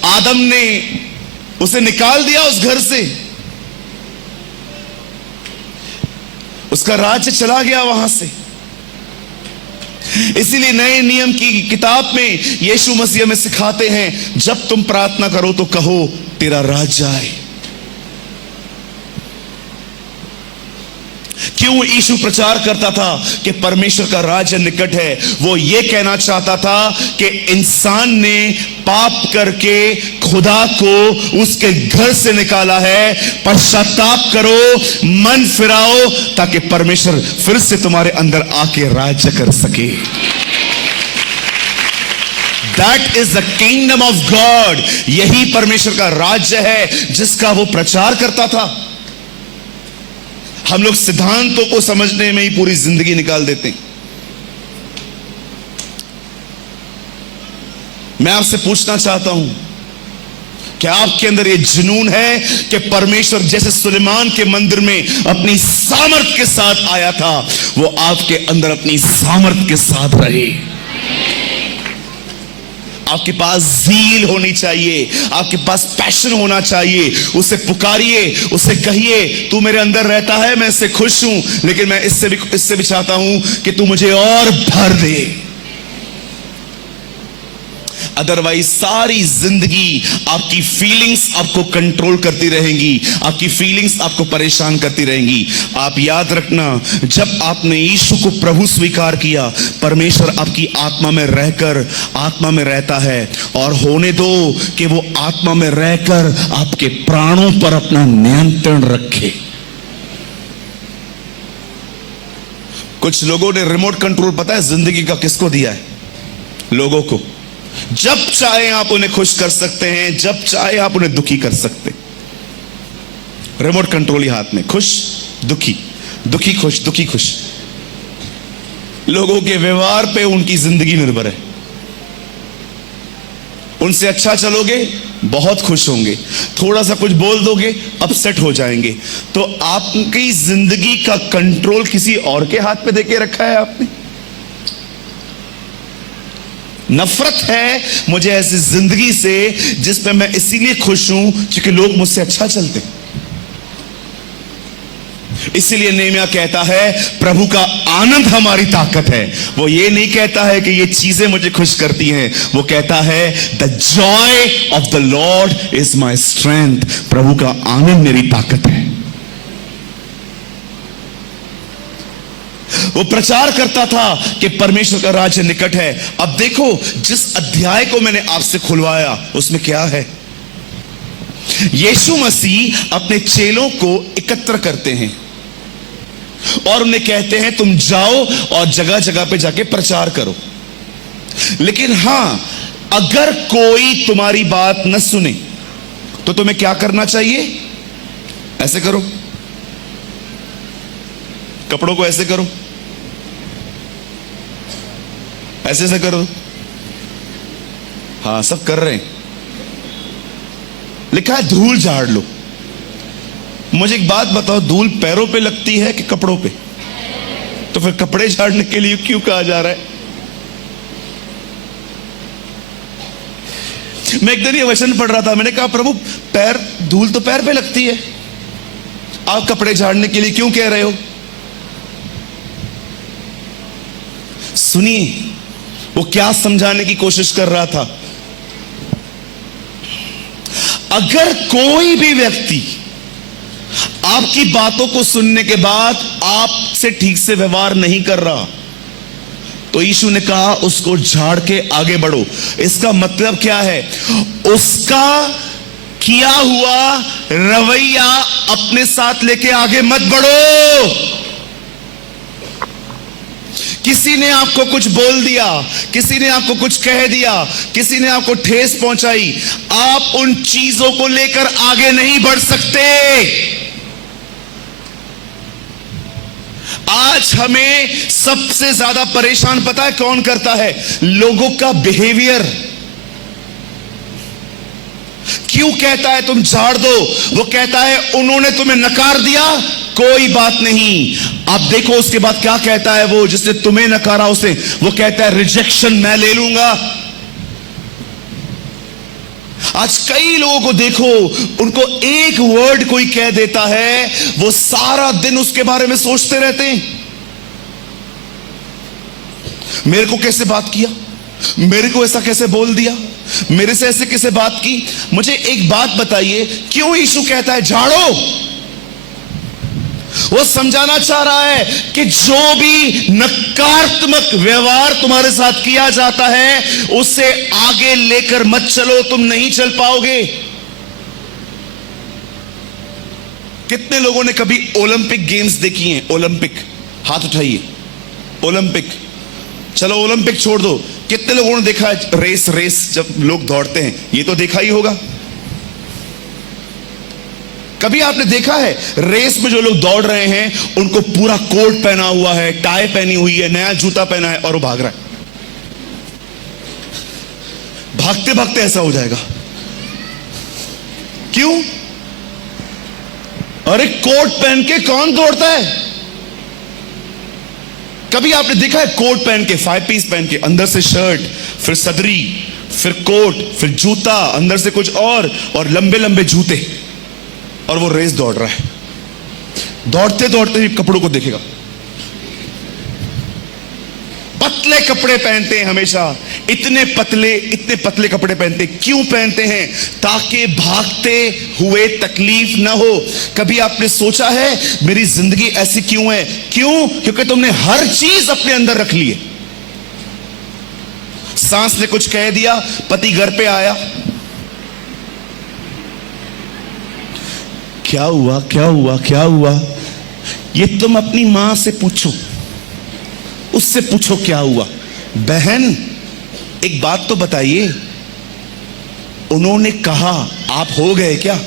आदम ने उसे निकाल दिया उस घर से, उसका राज्य चला गया वहां से। इसीलिए नए नियम की किताब में यीशु मसीह में सिखाते हैं, जब तुम प्रार्थना करो तो कहो तेरा राज्य आए। क्यों यीशु प्रचार करता था कि परमेश्वर का राज्य निकट है? वो ये कहना चाहता था कि इंसान ने पाप करके खुदा को उसके घर से निकाला है। पश्चाताप करो, मन फिराओ, ताकि परमेश्वर फिर से तुम्हारे अंदर आके राज्य कर सके। That is the kingdom of God। यही परमेश्वर का राज्य है जिसका वो प्रचार करता था। हम लोग सिद्धांतों को समझने में ही पूरी जिंदगी निकाल देते हैं। मैं आपसे पूछना चाहता हूं, क्या आपके अंदर ये जुनून है कि परमेश्वर जैसे सुलेमान के मंदिर में अपनी सामर्थ के साथ आया था, वो आपके अंदर अपनी सामर्थ के साथ रहे? आपके पास ज़ील होनी चाहिए, आपके पास पैशन होना चाहिए। उसे पुकारिए, उसे कहिए तू मेरे अंदर रहता है, मैं इससे खुश हूं, लेकिन मैं इससे भी चाहता हूं कि तू मुझे और भर दे। अदरवाइज सारी जिंदगी आपकी फीलिंग्स आपको कंट्रोल करती रहेंगी, आपकी फीलिंग्स आपको परेशान करती रहेंगी। आप याद रखना, जब आपने यीशु को प्रभु स्वीकार किया, परमेश्वर आपकी आत्मा में रहकर आत्मा में रहता है। और होने दो कि वो आत्मा में रहकर आपके प्राणों पर अपना नियंत्रण रखे। कुछ लोगों ने रिमोट कंट्रोल पता है जिंदगी का किसको दिया है? लोगों को। जब चाहे आप उन्हें खुश कर सकते हैं, जब चाहे आप उन्हें दुखी कर सकते हैं। रिमोट कंट्रोल ही हाथ में, खुश दुखी, दुखी खुश, दुखी खुश। लोगों के व्यवहार पे उनकी जिंदगी निर्भर है। उनसे अच्छा चलोगे, बहुत खुश होंगे। थोड़ा सा कुछ बोल दोगे, अपसेट हो जाएंगे। तो आपकी जिंदगी का कंट्रोल किसी और के हाथ पे देके रखा है आपने। नफरत है मुझे ऐसी जिंदगी से जिस पे मैं इसीलिए खुश हूं क्योंकि लोग मुझसे अच्छा चलते। इसीलिए नेहमिया कहता है प्रभु का आनंद हमारी ताकत है। वो ये नहीं कहता है कि ये चीजें मुझे खुश करती हैं, वो कहता है the joy of the lord is my strength. प्रभु का आनंद मेरी ताकत है। वो प्रचार करता था कि परमेश्वर का राज्य निकट है। अब देखो जिस अध्याय को मैंने आपसे खुलवाया उसमें क्या है। यीशु मसीह अपने चेलों को एकत्र करते हैं और उन्हें कहते हैं तुम जाओ और जगह जगह पे जाके प्रचार करो। लेकिन हां, अगर कोई तुम्हारी बात न सुने तो तुम्हें क्या करना चाहिए? ऐसे करो, कपड़ों को ऐसे करो, ऐसे से करो। हां, सब कर रहे हैं। लिखा है धूल झाड़ लो। मुझे एक बात बताओ, धूल पैरों पे लगती है कि कपड़ों पे? तो फिर कपड़े झाड़ने के लिए क्यों कहा जा रहा है? मैं एक दिन ये वचन पढ़ रहा था, मैंने कहा प्रभु पैर, धूल तो पैर पे लगती है, आप कपड़े झाड़ने के लिए क्यों कह रहे हो? सुनिए वो क्या समझाने की कोशिश कर रहा था। अगर कोई भी व्यक्ति आपकी बातों को सुनने के बाद आपसे ठीक से व्यवहार नहीं कर रहा तो यीशु ने कहा उसको झाड़ के आगे बढ़ो। इसका मतलब क्या है? उसका किया हुआ रवैया अपने साथ लेके आगे मत बढ़ो। किसी ने आपको कुछ बोल दिया, किसी ने आपको कुछ कह दिया, किसी ने आपको ठेस पहुंचाई, आप उन चीजों को लेकर आगे नहीं बढ़ सकते। आज हमें सबसे ज्यादा परेशान पता है कौन करता है? लोगों का बिहेवियर। क्यों कहता है तुम झाड़ दो? वो कहता है उन्होंने तुम्हें नकार दिया, कोई बात नहीं। आप देखो उसके बाद क्या कहता है वो जिसने तुम्हें नकारा उसे, वो कहता है रिजेक्शन मैं ले लूंगा। आज कई लोगों को देखो, उनको एक वर्ड कोई कह देता है, वो सारा दिन उसके बारे में सोचते रहते हैं। मेरे को कैसे बात किया, मेरे को ऐसा कैसे बोल दिया, मेरे से ऐसे कैसे बात की। मुझे एक बात बताइए, क्यों यीशु कहता है झाड़ो? वो समझाना चाह रहा है कि जो भी नकारात्मक व्यवहार तुम्हारे साथ किया जाता है उसे आगे लेकर मत चलो, तुम नहीं चल पाओगे। कितने लोगों ने कभी ओलंपिक गेम्स देखी हैं? ओलंपिक, हाथ उठाइए। ओलंपिक, चलो ओलंपिक छोड़ दो, कितने लोगों ने देखा है रेस जब लोग दौड़ते हैं? ये तो देखा ही होगा। कभी आपने देखा है रेस में जो लोग दौड़ रहे हैं उनको पूरा कोट पहना हुआ है, टाई पहनी हुई है, नया जूता पहना है और वो भाग रहा है? भागते भागते ऐसा हो जाएगा। क्यों? अरे कोट पहन के कौन दौड़ता है? कभी आपने देखा है कोट पहन के, 5 पीस पहन के, अंदर से शर्ट, फिर सदरी, फिर कोट, फिर जूता, अंदर से कुछ और लंबे लंबे जूते, और वो रेस दौड़ रहा है? दौड़ते दौड़ते ही कपड़ों को देखेगा। पतले कपड़े पहनते हैं हमेशा, इतने पतले कपड़े पहनते हैं। क्यों पहनते हैं? ताकि भागते हुए तकलीफ ना हो। कभी आपने सोचा है मेरी जिंदगी ऐसी क्यों है? क्यों? क्योंकि तुमने हर चीज अपने अंदर रख ली है। सांस ने कुछ कह दिया, पति घर पे आया, क्या हुआ क्या हुआ क्या हुआ, ये तुम अपनी मां से पूछो। उससे पूछो क्या हुआ। बहन एक बात तो बताइए, उन्होंने कहा आप हो गए क्या?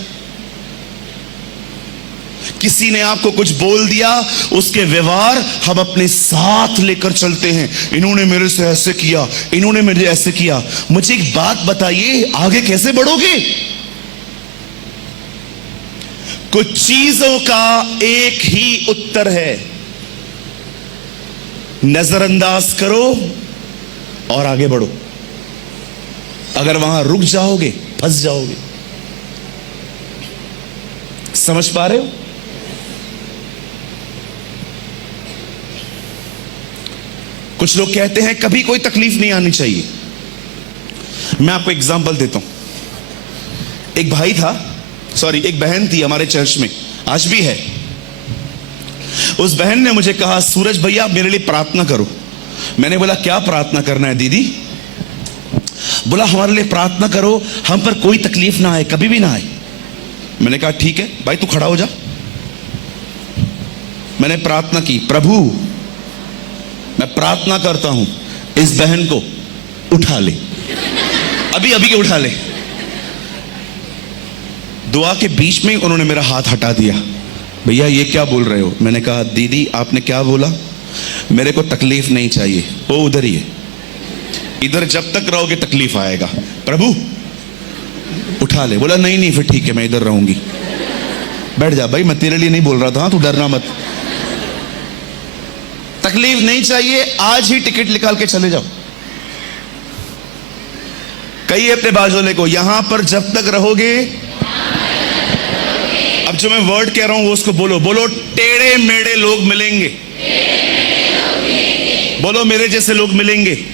किसी ने आपको कुछ बोल दिया, उसके व्यवहार हम अपने साथ लेकर चलते हैं। इन्होंने मेरे से ऐसे किया, इन्होंने मेरे ऐसे किया। मुझे एक बात बताइए, आगे कैसे बढ़ोगे? कुछ चीजों का एक ही उत्तर है, नजरअंदाज करो और आगे बढ़ो। अगर वहां रुक जाओगे फंस जाओगे। समझ पा रहे हो? कुछ लोग कहते हैं कभी कोई तकलीफ नहीं आनी चाहिए। मैं आपको एग्जांपल देता हूं। एक भाई था, सॉरी एक बहन थी हमारे चर्च में, आज भी है। उस बहन ने मुझे कहा, सूरज भैया मेरे लिए प्रार्थना करो। मैंने बोला क्या प्रार्थना करना है दीदी? बोला हमारे लिए प्रार्थना करो, हम पर कोई तकलीफ ना आए, कभी भी ना आए। मैंने कहा ठीक है भाई, तू खड़ा हो जा। मैंने प्रार्थना की, प्रभु मैं प्रार्थना करता हूं इस बहन को उठा ले, अभी अभी के उठा ले। दुआ के बीच में उन्होंने मेरा हाथ हटा दिया। भैया ये क्या बोल रहे हो? मैंने कहा दीदी आपने क्या बोला? मेरे को तकलीफ नहीं चाहिए। वो उधर ही है, इधर जब तक रहोगे तकलीफ आएगा। प्रभु उठा ले। बोला नहीं नहीं फिर ठीक है मैं इधर रहूंगी। बैठ जा भाई, मैं तेरे लिए नहीं बोल रहा था, तू डरना मत। तकलीफ नहीं चाहिए, आज ही टिकट निकाल के चले जाओ। कहिए अपने बाजूले को, यहां पर जब तक रहोगे, अब जो मैं वर्ड कह रहा हूं वो उसको बोलो। बोलो टेढ़े मेढ़े लोग मिलेंगे। बोलो मेरे जैसे लोग मिलेंगे।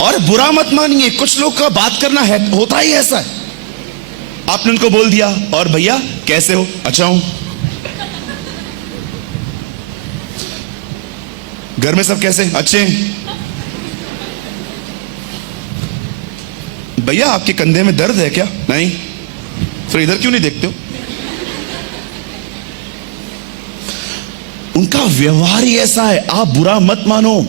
और बुरा मत मानिए, कुछ लोग का बात करना है, होता ही ऐसा है। आपने उनको बोल दिया, और भैया कैसे हो? अच्छा हूं। घर में सब कैसे? अच्छे। भैया आपके कंधे में दर्द है क्या? नहीं। फिर इधर क्यों नहीं देखते हो? उनका व्यवहार ही ऐसा है, आप बुरा मत मानो।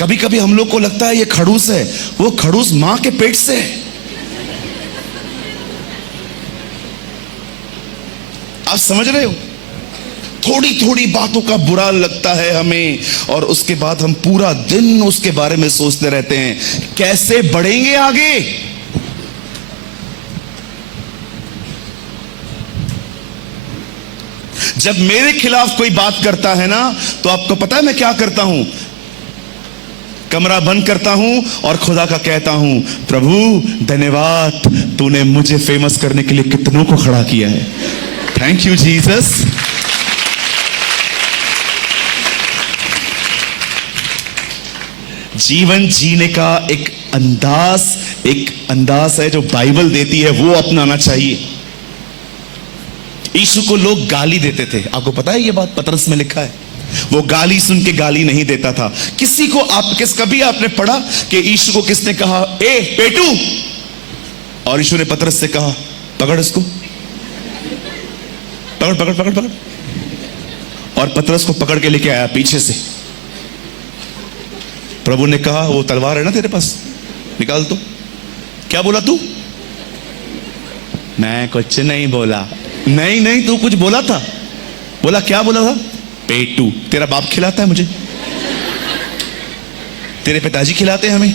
कभी कभी हम लोग को लगता है ये खड़ूस है, वो खड़ूस मां के पेट से है। आप समझ रहे हो? थोड़ी थोड़ी बातों का बुरा लगता है हमें, और उसके बाद हम पूरा दिन उसके बारे में सोचते रहते हैं कैसे बढ़ेंगे आगे। जब मेरे खिलाफ कोई बात करता है ना, तो आपको पता है मैं क्या करता हूं? कमरा बंद करता हूं और खुदा का कहता हूं, प्रभु धन्यवाद, तूने मुझे फेमस करने के लिए कितनों को खड़ा किया है। Thank you Jesus. जीवन जीने का एक अंदाज है जो बाइबल देती है, वो अपनाना चाहिए। यीशु को लोग गाली देते थे, आपको पता है ये बात? पतरस में लिखा है, वो गाली सुन के गाली नहीं देता था किसी को। कभी आपने पढ़ा कि यीशु को किसने कहा ए पेटू? और यीशु ने पतरस से कहा पकड़ इसको, पकड़ पकड़ पकड़ पकड़। और पतरस को पकड़ के लेके आया पीछे से। प्रभु ने कहा वो तलवार है ना तेरे पास, निकाल। तो क्या बोला तू? मैं कुछ नहीं बोला। नहीं नहीं तू कुछ बोला था। बोला क्या बोला था? पेटू। तेरा बाप खिलाता है मुझे, तेरे पिताजी खिलाते हैं हमें।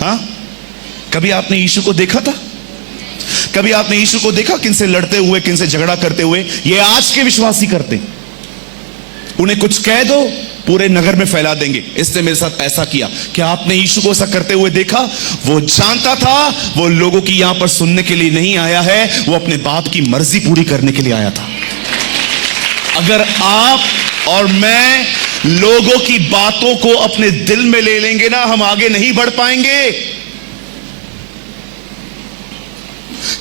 हाँ, कभी आपने यीशु को देखा था? कभी आपने यीशु को देखा किनसे लड़ते हुए, किनसे झगड़ा करते हुए? ये आज के विश्वासी करते। उन्हें कुछ कह दो, पूरे नगर में फैला देंगे, इसने मेरे साथ ऐसा किया। क्या आपने यीशु को ऐसा करते हुए देखा? वो जानता था वो लोगों की यहां पर सुनने के लिए नहीं आया है, वो अपने बाप की मर्जी पूरी करने के लिए आया था। अगर आप और मैं लोगों की बातों को अपने दिल में ले लेंगे ना, हम आगे नहीं बढ़ पाएंगे।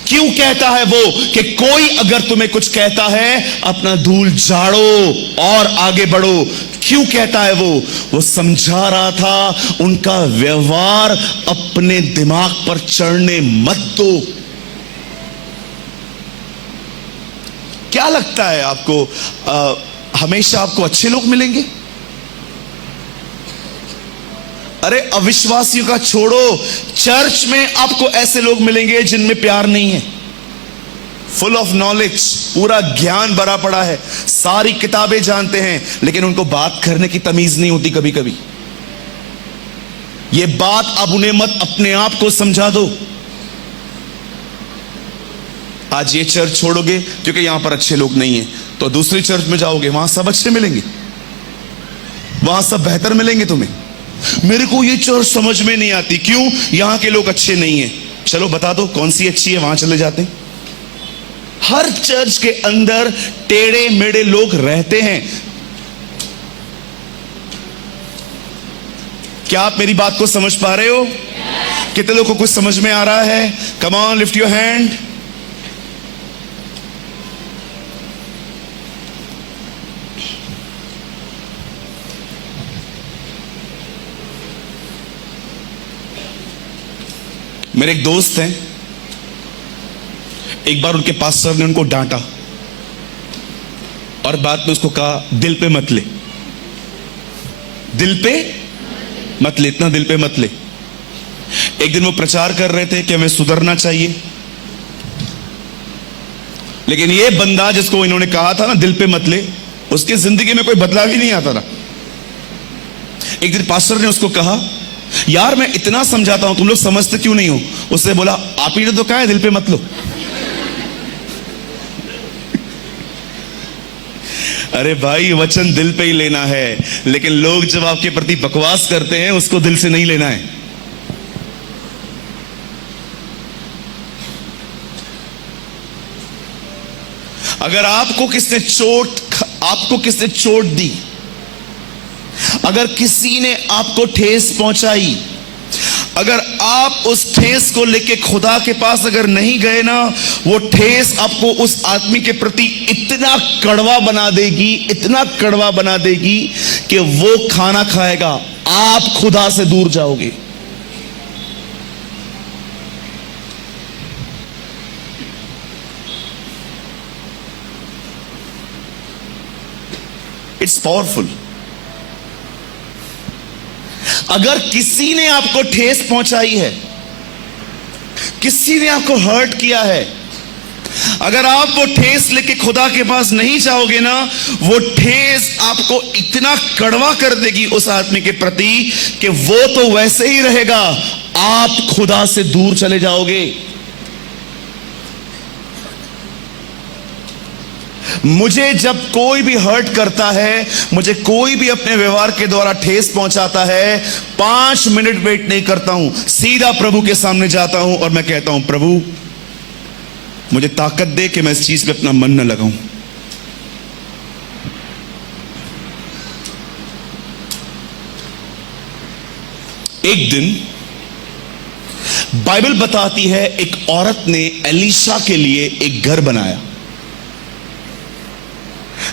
क्यों कहता है वो कि कोई अगर तुम्हें कुछ कहता है अपना धूल झाड़ो और आगे बढ़ो? क्यों कहता है वो समझा रहा था उनका व्यवहार अपने दिमाग पर चढ़ने मत दो। क्या लगता है आपको, हमेशा आपको अच्छे लोग मिलेंगे? अरे अविश्वासियों का छोड़ो, चर्च में आपको ऐसे लोग मिलेंगे जिनमें प्यार नहीं है, फुल ऑफ नॉलेज, पूरा ज्ञान भरा पड़ा है, सारी किताबें जानते हैं, लेकिन उनको बात करने की तमीज नहीं होती। कभी कभी ये बात अब उन्हें मत, अपने आप को समझा दो। आज ये चर्च छोड़ोगे क्योंकि यहां पर अच्छे लोग नहीं हैं, तो दूसरी चर्च में जाओगे, वहां सब अच्छे मिलेंगे, वहां सब बेहतर मिलेंगे तुम्हें। मेरे को ये चर्च समझ में नहीं आती, क्यों? यहां के लोग अच्छे नहीं हैं। चलो बता दो कौन सी अच्छी है, वहां चले जाते हैं। हर चर्च के अंदर टेढ़े मेढ़े लोग रहते हैं। क्या आप मेरी बात को समझ पा रहे हो? कितने लोगों को कुछ समझ में आ रहा है? Come on, lift your hand. मेरे एक दोस्त हैं, एक बार उनके पास्टर ने उनको डांटा और बाद में उसको कहा दिल पे मत ले, दिल पे मत ले, इतना दिल पे मत ले। एक दिन वो प्रचार कर रहे थे कि हमें सुधरना चाहिए, लेकिन ये बंदा जिसको इन्होंने कहा था ना दिल पे मत ले, उसकी जिंदगी में कोई बदलाव ही नहीं आता था। एक दिन पास्टर ने उसको कहा यार मैं इतना समझाता हूं, तुम लोग समझते क्यों नहीं हो? उसने बोला आप ही ने तो कहा है दिल पे मत लो। अरे भाई वचन दिल पे ही लेना है, लेकिन लोग जब आपके प्रति बकवास करते हैं उसको दिल से नहीं लेना है। अगर आपको किसने चोट दी, अगर किसी ने आपको ठेस पहुंचाई, अगर आप उस ठेस को लेके खुदा के पास अगर नहीं गए ना, वो ठेस आपको उस आदमी के प्रति इतना कड़वा बना देगी, इतना कड़वा बना देगी कि वो खाना खाएगा, आप खुदा से दूर जाओगे। It's powerful. अगर किसी ने आपको ठेस पहुंचाई है, किसी ने आपको हर्ट किया है, अगर आप वो ठेस लेके खुदा के पास नहीं जाओगे ना, वो ठेस आपको इतना कड़वा कर देगी उस आदमी के प्रति कि वो तो वैसे ही रहेगा, आप खुदा से दूर चले जाओगे। मुझे जब कोई भी हर्ट करता है, मुझे कोई भी अपने व्यवहार के द्वारा ठेस पहुंचाता है, 5 मिनट वेट नहीं करता हूं, सीधा प्रभु के सामने जाता हूं और मैं कहता हूं प्रभु मुझे ताकत दे कि मैं इस चीज पे अपना मन न लगाऊं। एक दिन बाइबल बताती है एक औरत ने एलीशा के लिए एक घर बनाया।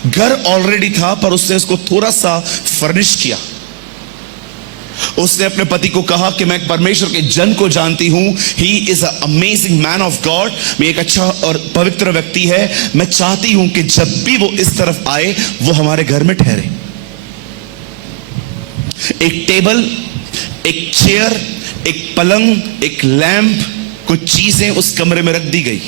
घर ऑलरेडी था पर उसने इसको थोड़ा सा फर्निश किया। उसने अपने पति को कहा कि मैं परमेश्वर के जन को जानती हूं, he is a amazing man of God, मैं एक अच्छा और पवित्र व्यक्ति है, मैं चाहती हूं कि जब भी वो इस तरफ आए वो हमारे घर में ठहरे। एक टेबल, एक चेयर, एक पलंग, एक लैंप, कुछ चीजें उस कमरे में रख दी गई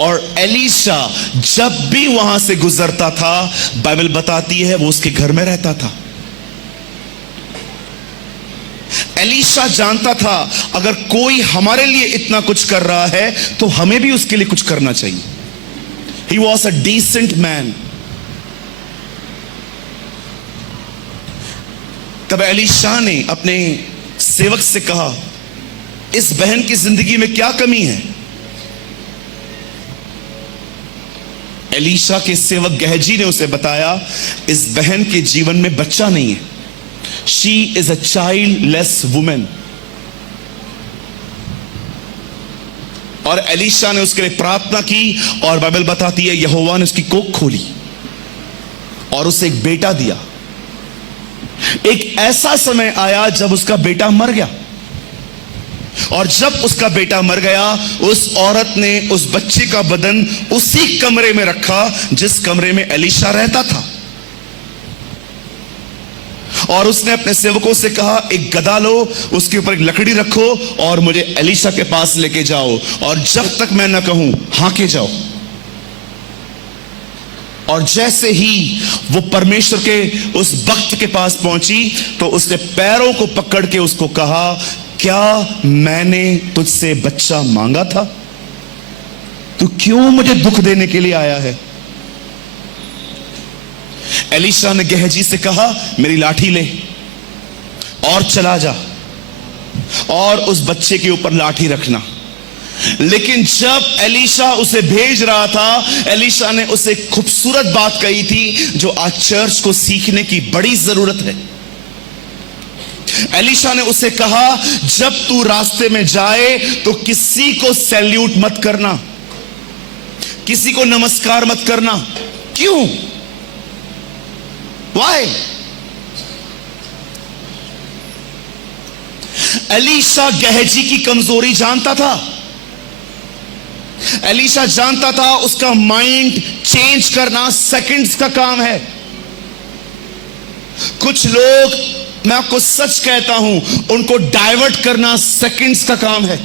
और एलीशा जब भी वहां से गुजरता था, बाइबल बताती है वो उसके घर में रहता था। एलीशा जानता था अगर कोई हमारे लिए इतना कुछ कर रहा है तो हमें भी उसके लिए कुछ करना चाहिए। He was a decent man. तब एलीशा ने अपने सेवक से कहा इस बहन की जिंदगी में क्या कमी है? एलीशा के सेवक गहजी ने उसे बताया इस बहन के जीवन में बच्चा नहीं है, she is a childless women. और एलीशा ने उसके लिए प्रार्थना की और बाइबल बताती है यहोवा ने उसकी कोख खोली और उसे एक बेटा दिया। एक ऐसा समय आया जब उसका बेटा मर गया, और जब उसका बेटा मर गया उस औरत ने उस बच्चे का बदन उसी कमरे में रखा जिस कमरे में एलीशा रहता था, और उसने अपने सेवकों से कहा एक गदा लो, उसके ऊपर एक लकड़ी रखो और मुझे एलीशा के पास लेके जाओ, और जब तक मैं न कहूं हाके जाओ। और जैसे ही वो परमेश्वर के उस भक्त के पास पहुंची तो उसने पैरों को पकड़ के उसको कहा, क्या मैंने तुझसे बच्चा मांगा था? तू क्यों मुझे दुख देने के लिए आया है? एलीशा ने गेहजी से कहा, मेरी लाठी ले और चला जा और उस बच्चे के ऊपर लाठी रखना। लेकिन जब एलीशा उसे भेज रहा था, एलीशा ने उसे खूबसूरत बात कही थी जो आज चर्च को सीखने की बड़ी जरूरत है। एलीशा ने उसे कहा, जब तू रास्ते में जाए तो किसी को सैल्यूट मत करना, किसी को नमस्कार मत करना। क्यों? वाई? एलीशा गेहजी की कमजोरी जानता था। एलीशा जानता था उसका माइंड चेंज करना सेकंड्स का काम है। कुछ लोग, मैं आपको सच कहता हूं, उनको डाइवर्ट करना सेकंड्स का काम है।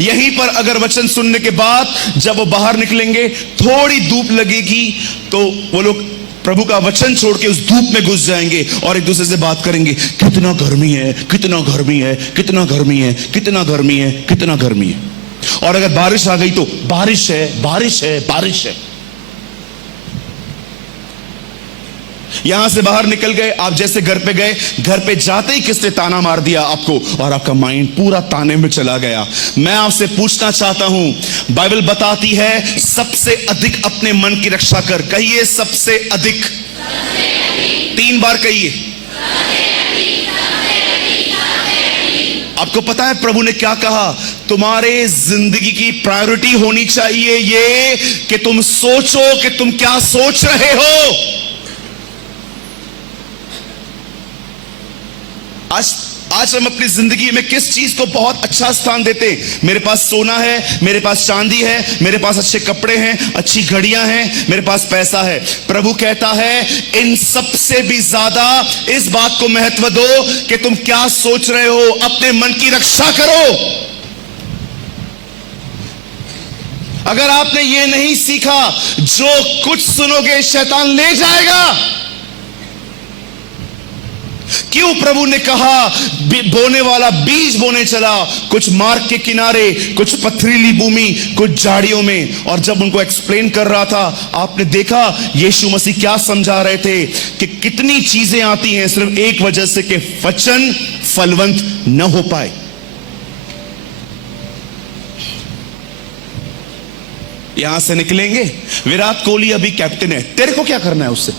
यहीं पर अगर वचन सुनने के बाद जब वो बाहर निकलेंगे, थोड़ी धूप लगेगी तो वो लोग प्रभु का वचन छोड़ के उस धूप में घुस जाएंगे और एक दूसरे से बात करेंगे, कितना गर्मी है, कितना गर्मी है, कितना गर्मी है, कितना गर्मी है, कितना गर्मी है। और अगर बारिश आ गई तो बारिश है, बारिश है, बारिश है। यहां से बाहर निकल गए, आप जैसे घर पे गए, घर पे जाते ही किसने ताना मार दिया आपको और आपका माइंड पूरा ताने में चला गया। मैं आपसे पूछना चाहता हूं, बाइबल बताती है सबसे अधिक अपने मन की रक्षा कर। कहिए सबसे अधिक, 3 बार कहिए। आपको पता है प्रभु ने क्या कहा? तुम्हारे जिंदगी की प्रायोरिटी होनी चाहिए ये कि तुम सोचो कि तुम क्या सोच रहे हो। आज हम अपनी जिंदगी में किस चीज को बहुत अच्छा स्थान देते हैं? मेरे पास सोना है, मेरे पास चांदी है, मेरे पास अच्छे कपड़े हैं, अच्छी घड़ियां हैं, मेरे पास पैसा है। प्रभु कहता है इन सब से भी ज्यादा इस बात को महत्व दो कि तुम क्या सोच रहे हो। अपने मन की रक्षा करो। अगर आपने ये नहीं सीखा, जो कुछ सुनोगे शैतान ले जाएगा। क्यों प्रभु ने कहा बोने वाला बीज बोने चला, कुछ मार्ग के किनारे, कुछ पथरीली भूमि, कुछ झाड़ियों में। और जब उनको एक्सप्लेन कर रहा था, आपने देखा यीशु मसीह क्या समझा रहे थे कि कितनी चीजें आती हैं सिर्फ एक वजह से कि वचन फलवंत न हो पाए। यहां से निकलेंगे, विराट कोहली अभी कैप्टन है, तेरे को क्या करना है उससे?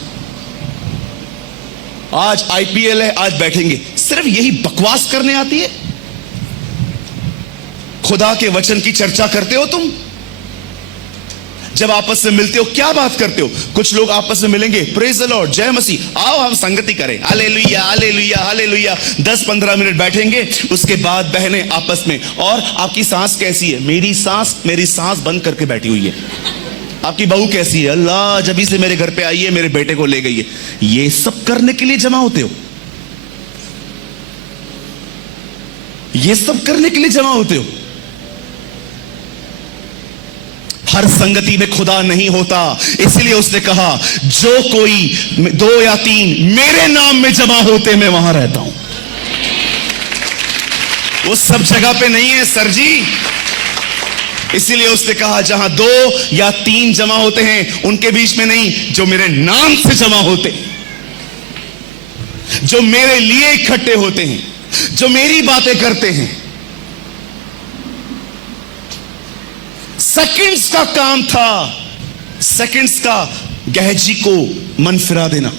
आज आईपीएल है, आज बैठेंगे। सिर्फ यही बकवास करने आती है? खुदा के वचन की चर्चा करते हो तुम? जब आपस में मिलते हो क्या बात करते हो? कुछ लोग आपस में मिलेंगे, प्रेज द लॉर्ड, जय मसीह, आओ हम संगति करें, हालेलुया हालेलुया हालेलुया। 10-15 मिनट बैठेंगे, उसके बाद बहनें आपस में, और आपकी सांस कैसी है? मेरी सांस बंद करके बैठी हुई है। आपकी बहू कैसी है? अल्लाह जब से मेरे घर पे आई है, मेरे बेटे को ले गई है। ये सब करने के लिए जमा होते हो? ये सब करने के लिए जमा होते हो? हर संगति में खुदा नहीं होता, इसलिए उसने कहा जो कोई 2 या 3 मेरे नाम में जमा होते मैं वहां रहता हूं। वो सब जगह पे नहीं है सर जी। इसीलिए उसने कहा जहां 2 या 3 जमा होते हैं उनके बीच में नहीं, जो मेरे नाम से जमा होते, जो मेरे लिए इकट्ठे होते हैं, जो मेरी बातें करते हैं। सेकंड्स का काम था, सेकंड्स का गेहजी को मन फिरा देना।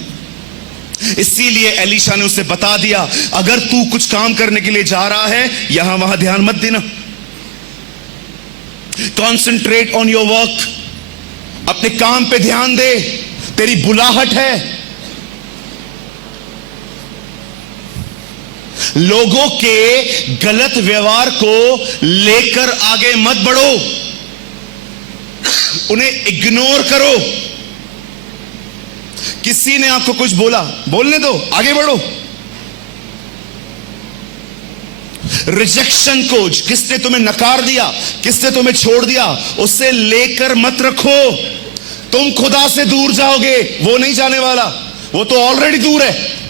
इसीलिए एलीशा ने उसे बता दिया, अगर तू कुछ काम करने के लिए जा रहा है, यहां वहां ध्यान मत देना। कॉन्सेंट्रेट ऑन योर वर्क, अपने काम पे ध्यान दे। तेरी बुलाहट है। लोगों के गलत व्यवहार को लेकर आगे मत बढ़ो, उन्हें इग्नोर करो। किसी ने आपको कुछ बोला, बोलने दो, आगे बढ़ो। रिजेक्शन को, किसने तुम्हें नकार दिया, किसने तुम्हें छोड़ दिया, उससे लेकर मत रखो। तुम खुदा से दूर जाओगे, वो नहीं जाने वाला, वो तो ऑलरेडी दूर है।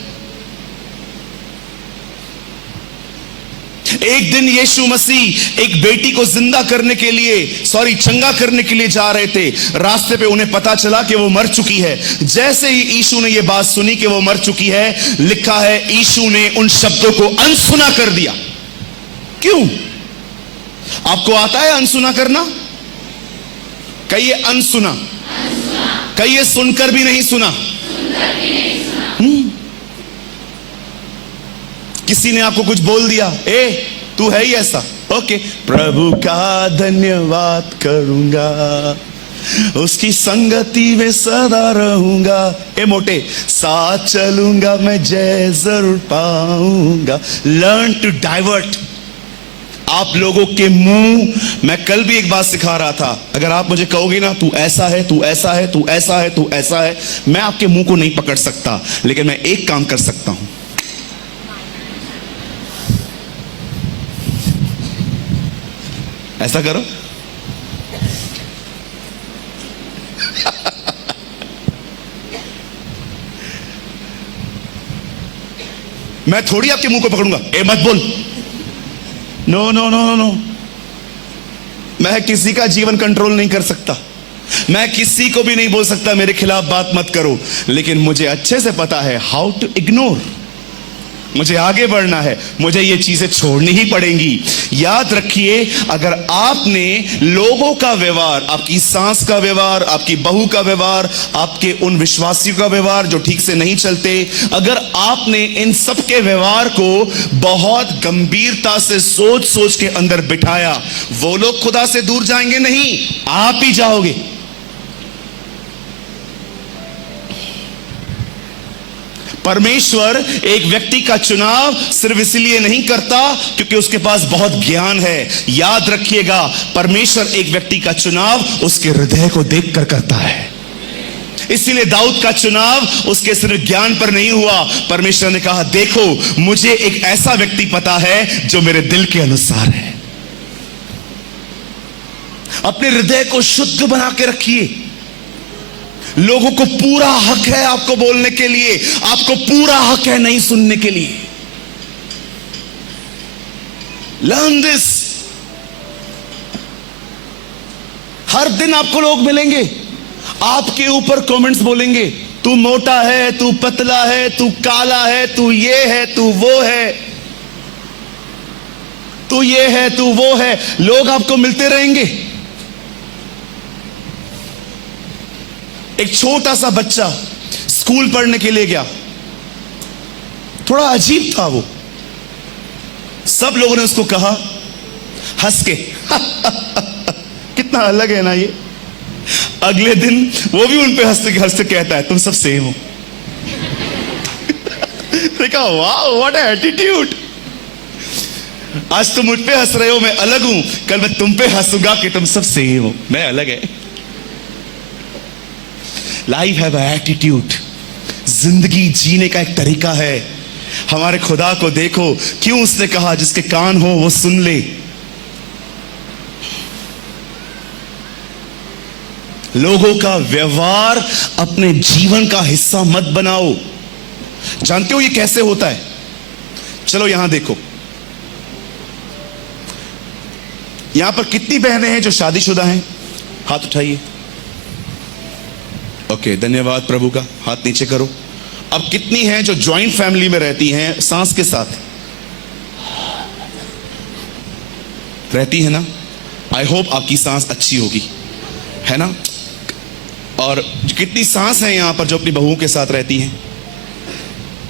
एक दिन यीशु मसीह एक बेटी को जिंदा करने के लिए, चंगा करने के लिए जा रहे थे। रास्ते पे उन्हें पता चला कि वो मर चुकी है। जैसे ही यीशु ने ये बात सुनी कि वो मर चुकी है, लिखा है यीशु ने उन शब्दों को अनसुना कर दिया। क्यों? आपको आता है अनसुना करना? कहिए अनसुना। कहिए सुनकर भी नहीं सुना। किसी ने आपको कुछ बोल दिया, तू है ही ऐसा, ओके, प्रभु का धन्यवाद करूंगा, उसकी संगति में सदा रहूंगा, मोटे साथ चलूंगा, मैं जय जरूर पाऊंगा। Learn to divert. आप लोगों के मुंह, मैं कल भी एक बात सिखा रहा था, अगर आप मुझे कहोगे ना तू ऐसा है, तू ऐसा है, तू ऐसा है, तू ऐसा है, मैं आपके मुंह को नहीं पकड़ सकता, लेकिन मैं एक काम कर सकता हूं। ऐसा करो। मैं थोड़ी आपके मुंह को पकड़ूंगा, मत बोल। No no no no no. मैं किसी का जीवन कंट्रोल नहीं कर सकता। मैं किसी को भी नहीं बोल सकता मेरे खिलाफ बात मत करो, लेकिन मुझे अच्छे से पता है हाउ टू इग्नोर। मुझे आगे बढ़ना है, मुझे ये चीजें छोड़नी ही पड़ेंगी। याद रखिए, अगर आपने लोगों का व्यवहार, आपकी सास का व्यवहार, आपकी बहू का व्यवहार, आपके उन विश्वासियों का व्यवहार जो ठीक से नहीं चलते, अगर आपने इन सब के व्यवहार को बहुत गंभीरता से सोच सोच के अंदर बिठाया, वो लोग खुदा से दूर जाएंगे नहीं, आप ही जाओगे। परमेश्वर एक व्यक्ति का चुनाव सिर्फ इसलिए नहीं करता क्योंकि उसके पास बहुत ज्ञान है। याद रखिएगा, परमेश्वर एक व्यक्ति का चुनाव उसके हृदय को देखकर करता है। इसीलिए दाऊद का चुनाव उसके सिर्फ ज्ञान पर नहीं हुआ। परमेश्वर ने कहा, देखो मुझे एक ऐसा व्यक्ति पता है जो मेरे दिल के अनुसार है। अपने हृदय को शुद्ध बना के रखिए। लोगों को पूरा हक है आपको बोलने के लिए, आपको पूरा हक है नहीं सुनने के लिए। Learn this. हर दिन आपको लोग मिलेंगे, आपके ऊपर कमेंट्स बोलेंगे, तू मोटा है, तू पतला है, तू काला है, तू ये है, तू वो है, तू ये है, तू वो है। लोग आपको मिलते रहेंगे। एक छोटा सा बच्चा स्कूल पढ़ने के लिए गया, थोड़ा अजीब था वो। सब लोगों ने उसको कहा हंस के कितना अलग है ना ये। अगले दिन वो भी उन पे हंसते हंसते कहता है, तुम सब सेम हो। देखा, वाह व्हाट एटीट्यूड। आज तुम मुझ पे हंस रहे हो, मैं अलग हूं, कल मैं तुम पे हंसूंगा कि तुम सब सेम हो, मैं अलग है। Life have attitude. जिंदगी जीने का एक तरीका है। हमारे खुदा को देखो, क्यों उसने कहा जिसके कान हो वो सुन ले। लोगों का व्यवहार अपने जीवन का हिस्सा मत बनाओ। जानते हो ये कैसे होता है? चलो यहां देखो, यहां पर कितनी बहनें हैं जो शादीशुदा हैं? हाथ उठाइए। ओके, धन्यवाद प्रभु का। हाथ नीचे करो। अब कितनी हैं जो ज्वाइंट फैमिली में रहती हैं, सास के साथ रहती है ना? आई होप आपकी सास अच्छी होगी, है ना? और कितनी सास हैं यहां पर जो अपनी बहुओं के साथ रहती हैं?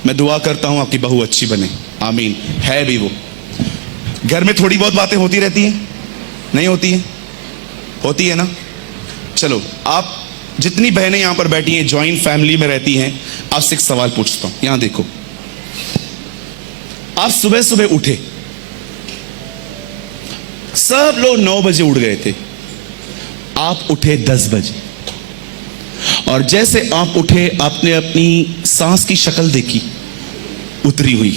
मैं दुआ करता हूं आपकी बहू अच्छी बने, आमीन। है भी वो। घर में थोड़ी बहुत बातें होती रहती हैं, नहीं होती हैं? होती है ना? चलो, आप जितनी बहनें यहां पर बैठी हैं, ज्वाइंट फैमिली में रहती हैं, आपसे एक सवाल पूछता हूं। यहां देखो, आप सुबह सुबह उठे, सब लोग 9 बजे उठ गए थे, आप उठे 10 बजे, और जैसे आप उठे आपने अपनी सांस की शक्ल देखी, उतरी हुई,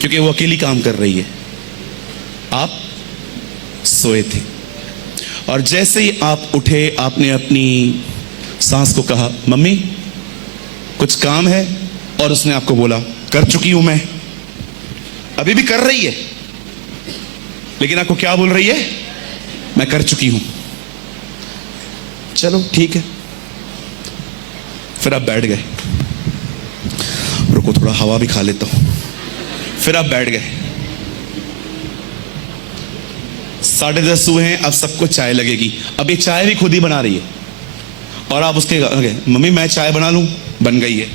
क्योंकि वो अकेली काम कर रही है, आप सोए थे। और जैसे ही आप उठे आपने अपनी सांस को कहा, मम्मी कुछ काम है, और उसने आपको बोला, कर चुकी हूं मैं। अभी भी कर रही है, लेकिन आपको क्या बोल रही है? मैं कर चुकी हूं। चलो ठीक है, फिर आप बैठ गए, रुको थोड़ा हवा भी खा लेता हूं। फिर आप बैठ गए, 10:30 हुए हैं, अब सबको चाय लगेगी। अब ये चाय भी खुद ही बना रही है, और आप उसके आगे, मम्मी मैं चाय बना लूं? बन गई है,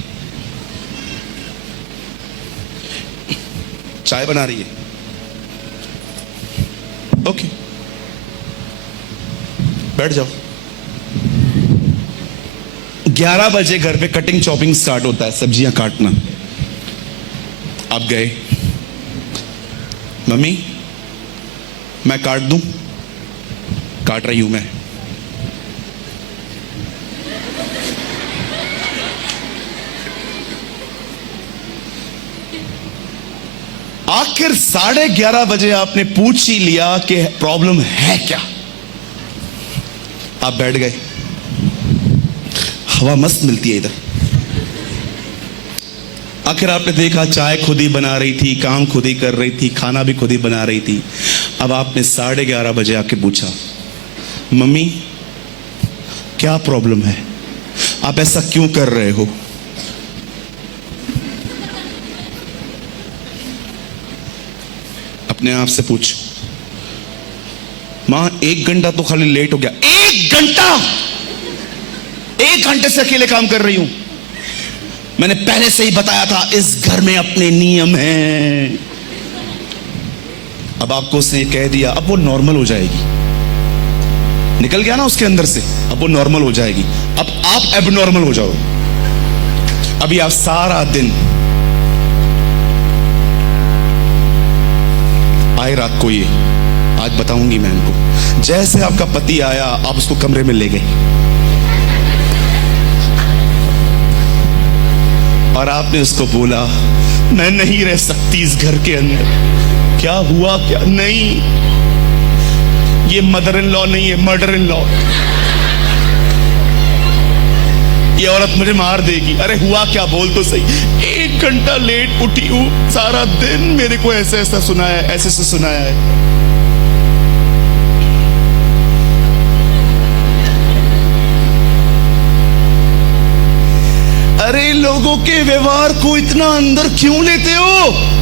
चाय बना रही है। ओके, बैठ जाओ। 11 बजे घर पे कटिंग चॉपिंग स्टार्ट होता है, सब्जियां काटना। आप गए, मम्मी मैं काट दूं? काट रही हूं मैं। आखिर 11:30 बजे आपने पूछ ही लिया कि प्रॉब्लम है क्या। आप बैठ गए, हवा मस्त मिलती है इधर। आखिर आपने देखा चाय खुद ही बना रही थी, काम खुद ही कर रही थी, खाना भी खुद ही बना रही थी। अब आपने 11:30 बजे आके पूछा, मम्मी क्या प्रॉब्लम है, आप ऐसा क्यों कर रहे हो? अपने आप से पूछो, मां 1 घंटा तो खाली लेट हो गया। 1 घंटा, 1 घंटे से अकेले काम कर रही हूं। मैंने पहले से ही बताया था, इस घर में अपने नियम हैं। अब आपको उसने कह दिया, अब वो नॉर्मल हो जाएगी। निकल गया ना उसके अंदर से, अब वो नॉर्मल हो जाएगी। अब आप एबनॉर्मल हो जाओ। अभी आप सारा दिन आए, रात को ये आज बताऊंगी मैं इनको। जैसे आपका पति आया, आप उसको कमरे में ले गए और आपने उसको बोला, मैं नहीं रह सकती इस घर के अंदर। क्या हुआ? क्या नहीं, ये मदर इन लॉ नहीं है, मर्डर इन लॉ। ये औरत मुझे मार देगी। अरे हुआ क्या, बोल तो सही। 1 घंटा लेट उठी हूं, सारा दिन मेरे को ऐसा ऐसा सुनाया, ऐसे से सुनाया है। अरे लोगों के व्यवहार को इतना अंदर क्यों लेते हो?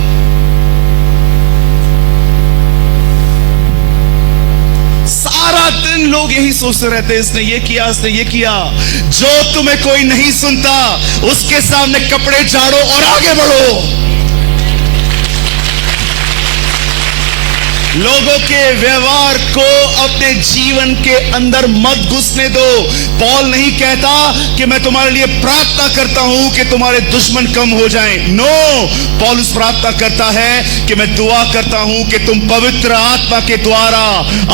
सारा दिन लोग यही सोचते रहते हैं, इसने ये किया, इसने ये किया। जो तुम्हें कोई नहीं सुनता, उसके सामने कपड़े झाड़ो और आगे बढ़ो। लोगों के व्यवहार को अपने जीवन के अंदर मत घुसने दो। पौल नहीं कहता कि मैं तुम्हारे लिए प्रार्थना करता हूं कि तुम्हारे दुश्मन कम हो जाएं। नो, पौलुस प्रार्थना करता है कि मैं दुआ करता हूं कि तुम पवित्र आत्मा के द्वारा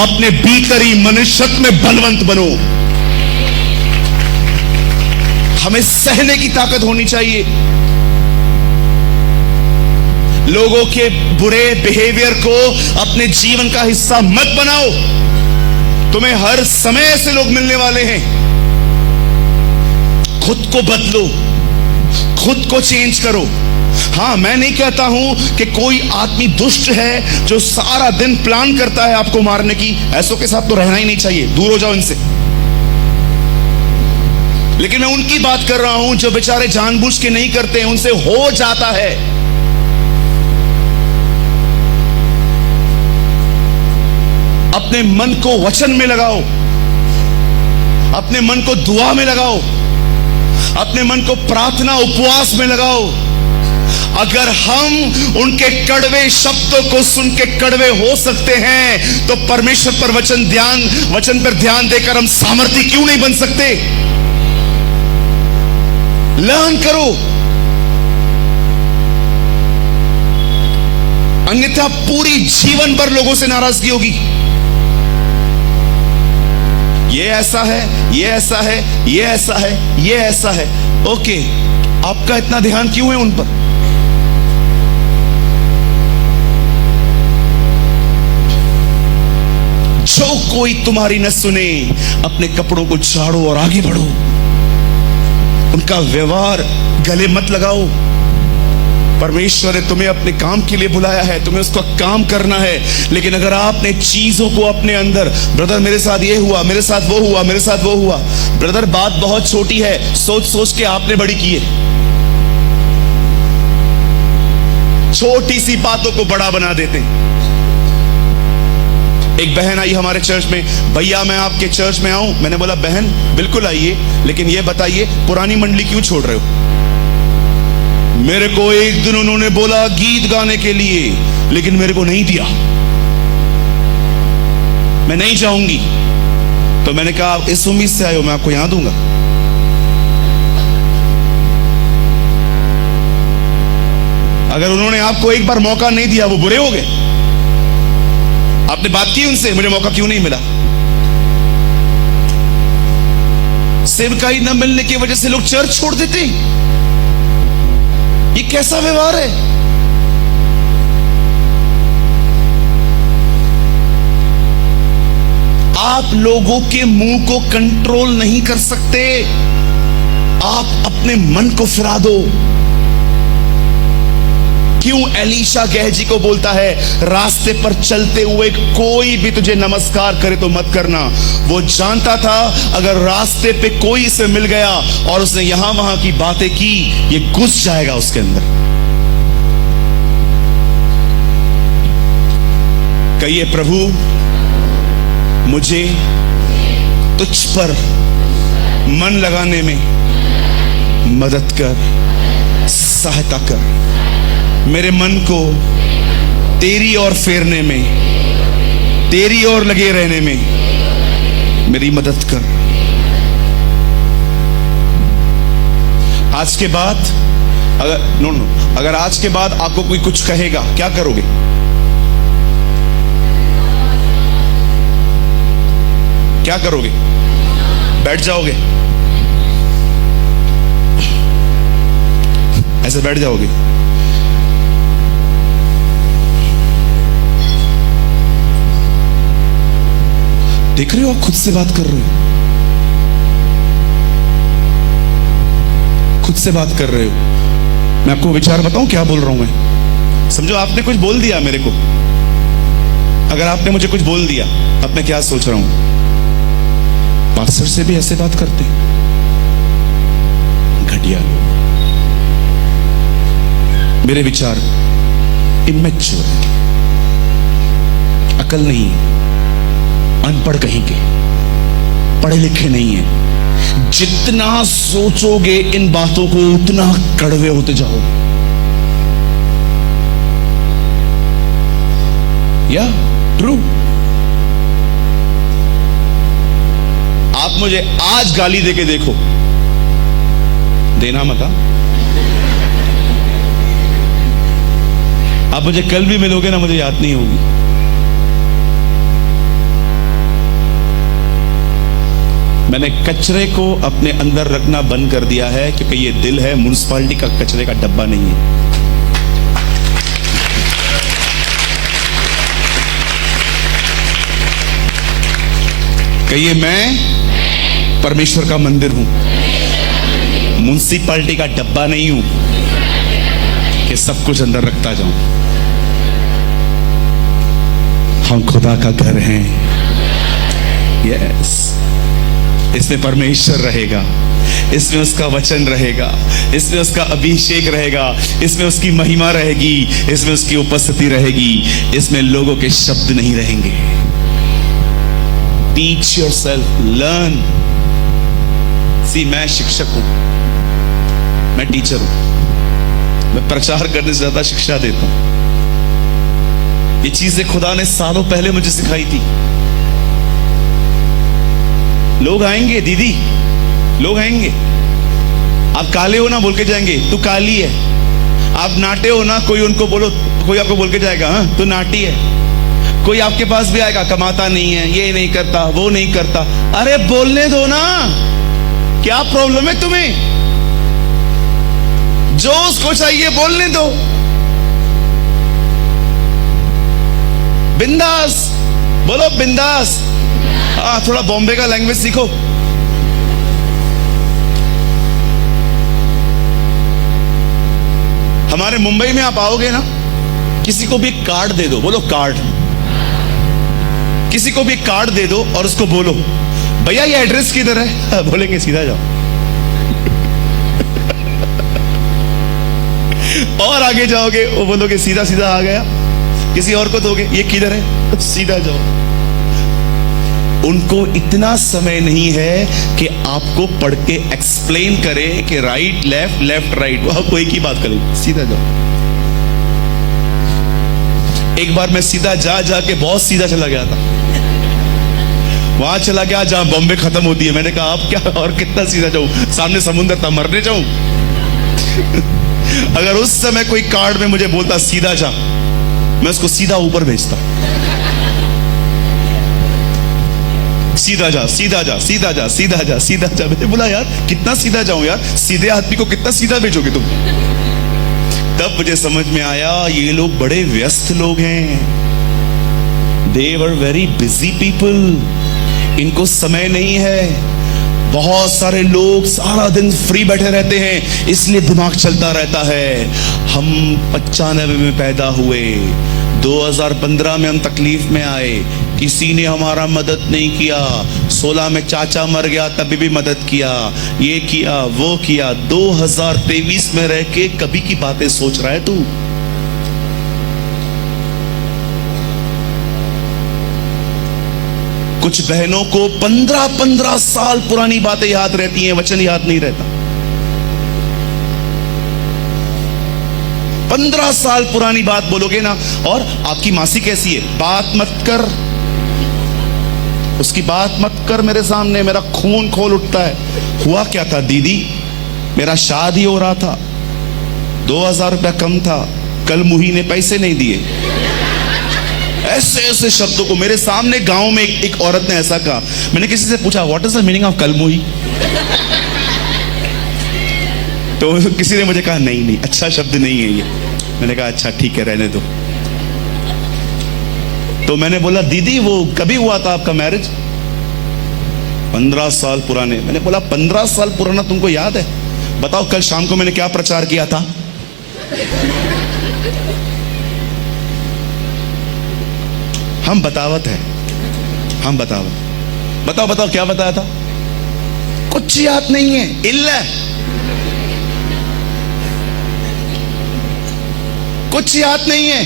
अपने भीतरी मनुष्यत्व में बलवंत बनो। हमें सहने की ताकत होनी चाहिए। लोगों के बुरे बिहेवियर को अपने जीवन का हिस्सा मत बनाओ। तुम्हें हर समय ऐसे लोग मिलने वाले हैं। खुद को बदलो, खुद को चेंज करो। हां, मैं नहीं कहता हूं कि कोई आदमी दुष्ट है जो सारा दिन प्लान करता है आपको मारने की। ऐसों के साथ तो रहना ही नहीं चाहिए, दूर हो जाओ इनसे। लेकिन मैं उनकी बात कर रहा हूं जो बेचारे जानबूझ के नहीं करते हैं, उनसे हो जाता है। अपने मन को वचन में लगाओ, अपने मन को दुआ में लगाओ, अपने मन को प्रार्थना उपवास में लगाओ। अगर हम उनके कड़वे शब्दों को सुन के कड़वे हो सकते हैं, तो परमेश्वर पर वचन पर ध्यान देकर हम सामर्थी क्यों नहीं बन सकते? लर्न करो, अन्यथा पूरी जीवन भर लोगों से नाराजगी होगी। ये ऐसा है, ये ऐसा है, ये ऐसा है, ये ऐसा है। ओके, आपका इतना ध्यान क्यों है उन पर? जो कोई तुम्हारी न सुने, अपने कपड़ों को झाड़ो और आगे बढ़ो। उनका व्यवहार गले मत लगाओ। परमेश्वर ने तुम्हें अपने काम के लिए बुलाया है, तुम्हें उसका काम करना है। लेकिन अगर आपने चीजों को अपने अंदर, ब्रदर मेरे साथ ये हुआ, मेरे साथ वो हुआ, मेरे साथ वो हुआ, ब्रदर बात बहुत छोटी है, सोच सोच के आपने बड़ी की है। छोटी सी बातों को बड़ा बना देते हैं। एक बहन आई हमारे चर्च में, भैया मैं आपके चर्च में आऊं? मैंने बोला बहन बिल्कुल आइए, लेकिन ये बताइए पुरानी मंडली क्यों छोड़ रहे हो? मेरे को एक दिन उन्होंने बोला गीत गाने के लिए, लेकिन मेरे को नहीं दिया, मैं नहीं जाऊंगी। तो मैंने कहा आप इस उम्मीद से आए हो, मैं आपको यहां दूंगा। अगर उन्होंने आपको एक बार मौका नहीं दिया, वो बुरे हो गए। आपने बात की उनसे, मुझे मौका क्यों नहीं मिला? सेवकाई न मिलने की वजह से लोग चर्च छोड़ देते। ये कैसा व्यवहार है? आप लोगों के मुंह को कंट्रोल नहीं कर सकते, आप अपने मन को फिरा दो। क्यों एलीशा गेहजी को बोलता है, रास्ते पर चलते हुए कोई भी तुझे नमस्कार करे तो मत करना। वो जानता था अगर रास्ते पे कोई से मिल गया और उसने यहां वहां की बातें की, ये घुस जाएगा उसके अंदर। कहिए प्रभु मुझे तुझ पर मन लगाने में मदद कर, सहायता कर। मेरे मन को तेरी ओर फेरने में, तेरी ओर लगे रहने में मेरी मदद कर। आज के बाद अगर आज के बाद आपको कोई कुछ कहेगा, क्या करोगे? क्या करोगे? बैठ जाओगे? ऐसे बैठ जाओगे? देख रहे हो, आप खुद से बात कर रहे हो, खुद से बात कर रहे हो। मैं आपको विचार बताऊं क्या बोल रहा हूं मैं? समझो आपने कुछ बोल दिया मेरे को। अगर आपने मुझे कुछ बोल दिया, अब मैं क्या सोच रहा हूं? पास्टर से भी ऐसे बात करते हैं, घटिया लोग। मेरे विचार इमैच्योर है, अकल नहीं है, अनपढ़ कहीं के, पढ़े लिखे नहीं है। जितना सोचोगे इन बातों को, उतना कड़वे होते जाओ। या ट्रू। आप मुझे आज गाली देके देखो, देना मत। आप मुझे कल भी मिलोगे ना, मुझे याद नहीं होगी। मैंने कचरे को अपने अंदर रखना बंद कर दिया है, क्योंकि ये दिल है, म्युनिसिपैलिटी का कचरे का डब्बा नहीं है। कहिए मैं परमेश्वर का मंदिर हूं, म्युनिसिपैलिटी का डब्बा नहीं हूं कि सब कुछ अंदर रखता जाऊं। हम खुदा का घर हैं। यस, इसमें परमेश्वर रहेगा, इसमें उसका वचन रहेगा, इसमें उसका अभिषेक रहेगा, इसमें उसकी महिमा रहेगी, इसमें उसकी उपस्थिति रहेगी, इसमें लोगों के शब्द नहीं रहेंगे। Teach yourself, learn. सी, मैं शिक्षक हूं, मैं टीचर हूं, मैं प्रचार करने से ज्यादा शिक्षा देता हूं। ये चीजें खुदा ने सालों पहले मुझे सिखाई थी। लोग आएंगे दीदी, लोग आएंगे, आप काले हो ना बोल के जाएंगे तू काली है। आप नाटे हो ना, कोई उनको बोलो, कोई आपको बोल के जाएगा हाँ तू नाटी है। कोई आपके पास भी आएगा, कमाता नहीं है, ये नहीं करता, वो नहीं करता। अरे बोलने दो ना, क्या प्रॉब्लम है तुम्हें? जो उसको चाहिए बोलने दो, बिंदास बोलो, बिंदास। थोड़ा बॉम्बे का लैंग्वेज सीखो। हमारे मुंबई में आप आओगे ना, किसी को भी एक कार्ड दे दो, बोलो कार्ड। किसी को भी एक कार्ड दे दो और उसको बोलो भैया ये एड्रेस किधर है, बोलेंगे सीधा जाओ। और आगे जाओगे वो बोलोगे सीधा सीधा आ गया। किसी और को दोगे ये किधर है, सीधा जाओ। उनको इतना समय नहीं है कि आपको पढ़ के एक्सप्लेन करे कि राइट लेफ्ट, लेफ्ट राइट। वह कोई की बात करे, सीधा जाओ। एक बार मैं सीधा जा जाके बहुत सीधा चला गया था, वहां चला गया जहां बॉम्बे खत्म होती है। मैंने कहा अब क्या और कितना सीधा जाऊं, सामने समुद्र था, मरने जाऊं। अगर उस समय कोई कार्ड में मुझे बोलता सीधा जा, मैं उसको सीधा ऊपर भेजता। सीधा जा, सीधा जा, सीधा जा, सीधा जा, सीधा जा। मैंने बोला यार कितना सीधा जाऊं यार, सीधे आदमी को कितना सीधा भेजोगे तुम? तब मुझे समझ में आया ये लोग बड़े व्यस्त लोग हैं। They were very busy people. इनको समय नहीं है। बहुत सारे लोग सारा दिन फ्री बैठे रहते हैं, इसलिए दिमाग चलता रहता है। हम 95 में पैदा हुए, 2015 में हम तकलीफ में आए, किसी ने हमारा मदद नहीं किया। 16 में चाचा मर गया, तभी भी मदद किया, ये किया वो किया। 2023 में रह के कभी की बातें सोच रहा है तू? कुछ बहनों को 15-15 साल पुरानी बातें याद रहती हैं, वचन याद नहीं रहता। 15 साल पुरानी बात बोलोगे ना, और आपकी मासी कैसी है, बात मत कर, उसकी बात मत कर मेरे सामने, मेरा खून खोल उठता है। हुआ क्या था दीदी, मेरा शादी हो रहा था, 2000 रुपया कम था, कल मुही ने पैसे नहीं दिए। ऐसे ऐसे शब्दों को मेरे सामने गांव में एक औरत ने ऐसा कहा। मैंने किसी से पूछा what is the meaning of कलमुही, तो किसी ने मुझे कहा नहीं नहीं अच्छा शब्द नहीं है ये। मैंने कहा अच्छा ठीक है रहने दो। तो मैंने बोला दीदी वो कभी हुआ था आपका मैरिज? 15 साल पुराने। मैंने बोला 15 साल पुराना तुमको याद है? बताओ कल शाम को मैंने क्या प्रचार किया था? हम बतावत है, हम बतावत। बताओ बताओ क्या बताया था? कुछ याद नहीं है, इल्ला कुछ याद नहीं है।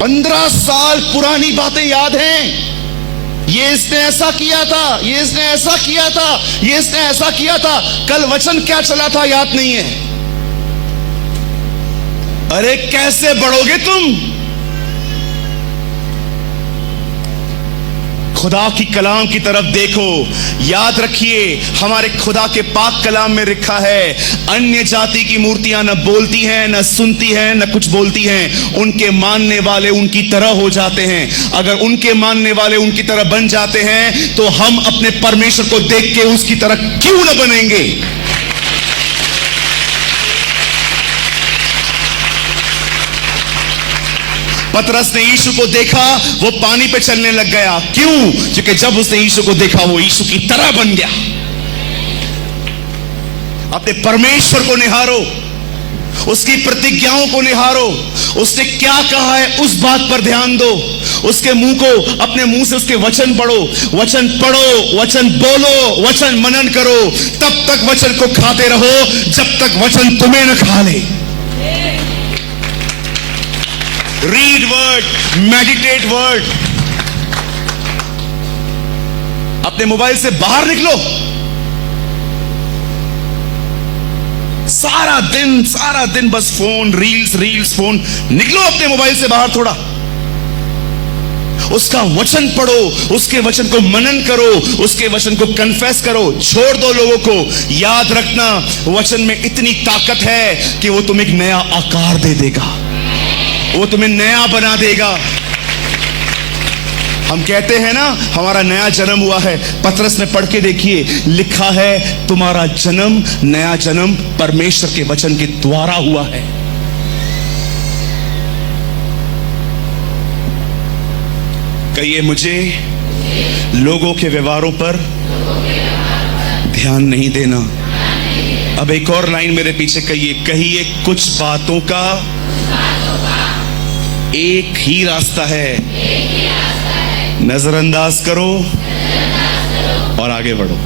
15 साल पुरानी बातें याद हैं। ये इसने ऐसा किया था, ये इसने ऐसा किया था, ये इसने ऐसा किया था, कल वचन क्या चला था याद नहीं है। अरे कैसे बढ़ोगे तुम? खुदा की कलाम की तरफ देखो। याद रखिए हमारे खुदा के पाक कलाम में लिखा है अन्य जाति की मूर्तियां न बोलती हैं, न सुनती हैं, न कुछ बोलती हैं। उनके मानने वाले उनकी तरह हो जाते हैं। अगर उनके मानने वाले उनकी तरह बन जाते हैं तो हम अपने परमेश्वर को देख के उसकी तरह क्यों न बनेंगे? पतरस ने यीशु को देखा, वो पानी पे चलने लग गया। क्यों? क्योंकि जब उसने यीशु को देखा वो यीशु की तरह बन गया। अपने परमेश्वर को निहारो, उसकी प्रतिज्ञाओं को निहारो। उसने क्या कहा है उस बात पर ध्यान दो। उसके मुंह को, अपने मुंह से उसके वचन पढ़ो, वचन पढ़ो, वचन बोलो, वचन मनन करो। तब तक वचन को खाते रहो जब तक वचन तुम्हें न खा ले। Read word, meditate word. अपने मोबाइल से बाहर निकलो, सारा दिन बस फोन, रील्स फोन। निकलो अपने मोबाइल से बाहर थोड़ा, उसका वचन पढ़ो, उसके वचन को मनन करो, उसके वचन को कन्फेस करो। छोड़ दो लोगों को। याद रखना, वचन में इतनी ताकत है कि वो तुम्हें एक नया आकार दे देगा, वो तुम्हें नया बना देगा। हम कहते हैं ना, हमारा नया जन्म हुआ है। पतरस में पढ़ के देखिए, लिखा है तुम्हारा जन्म, नया जन्म परमेश्वर के वचन के द्वारा हुआ है। कहिए, मुझे लोगों के व्यवहारों पर ध्यान नहीं देना। अब एक और लाइन मेरे पीछे कहिए, कुछ बातों का एक ही रास्ता है, नजरअंदाज करो और आगे बढ़ो।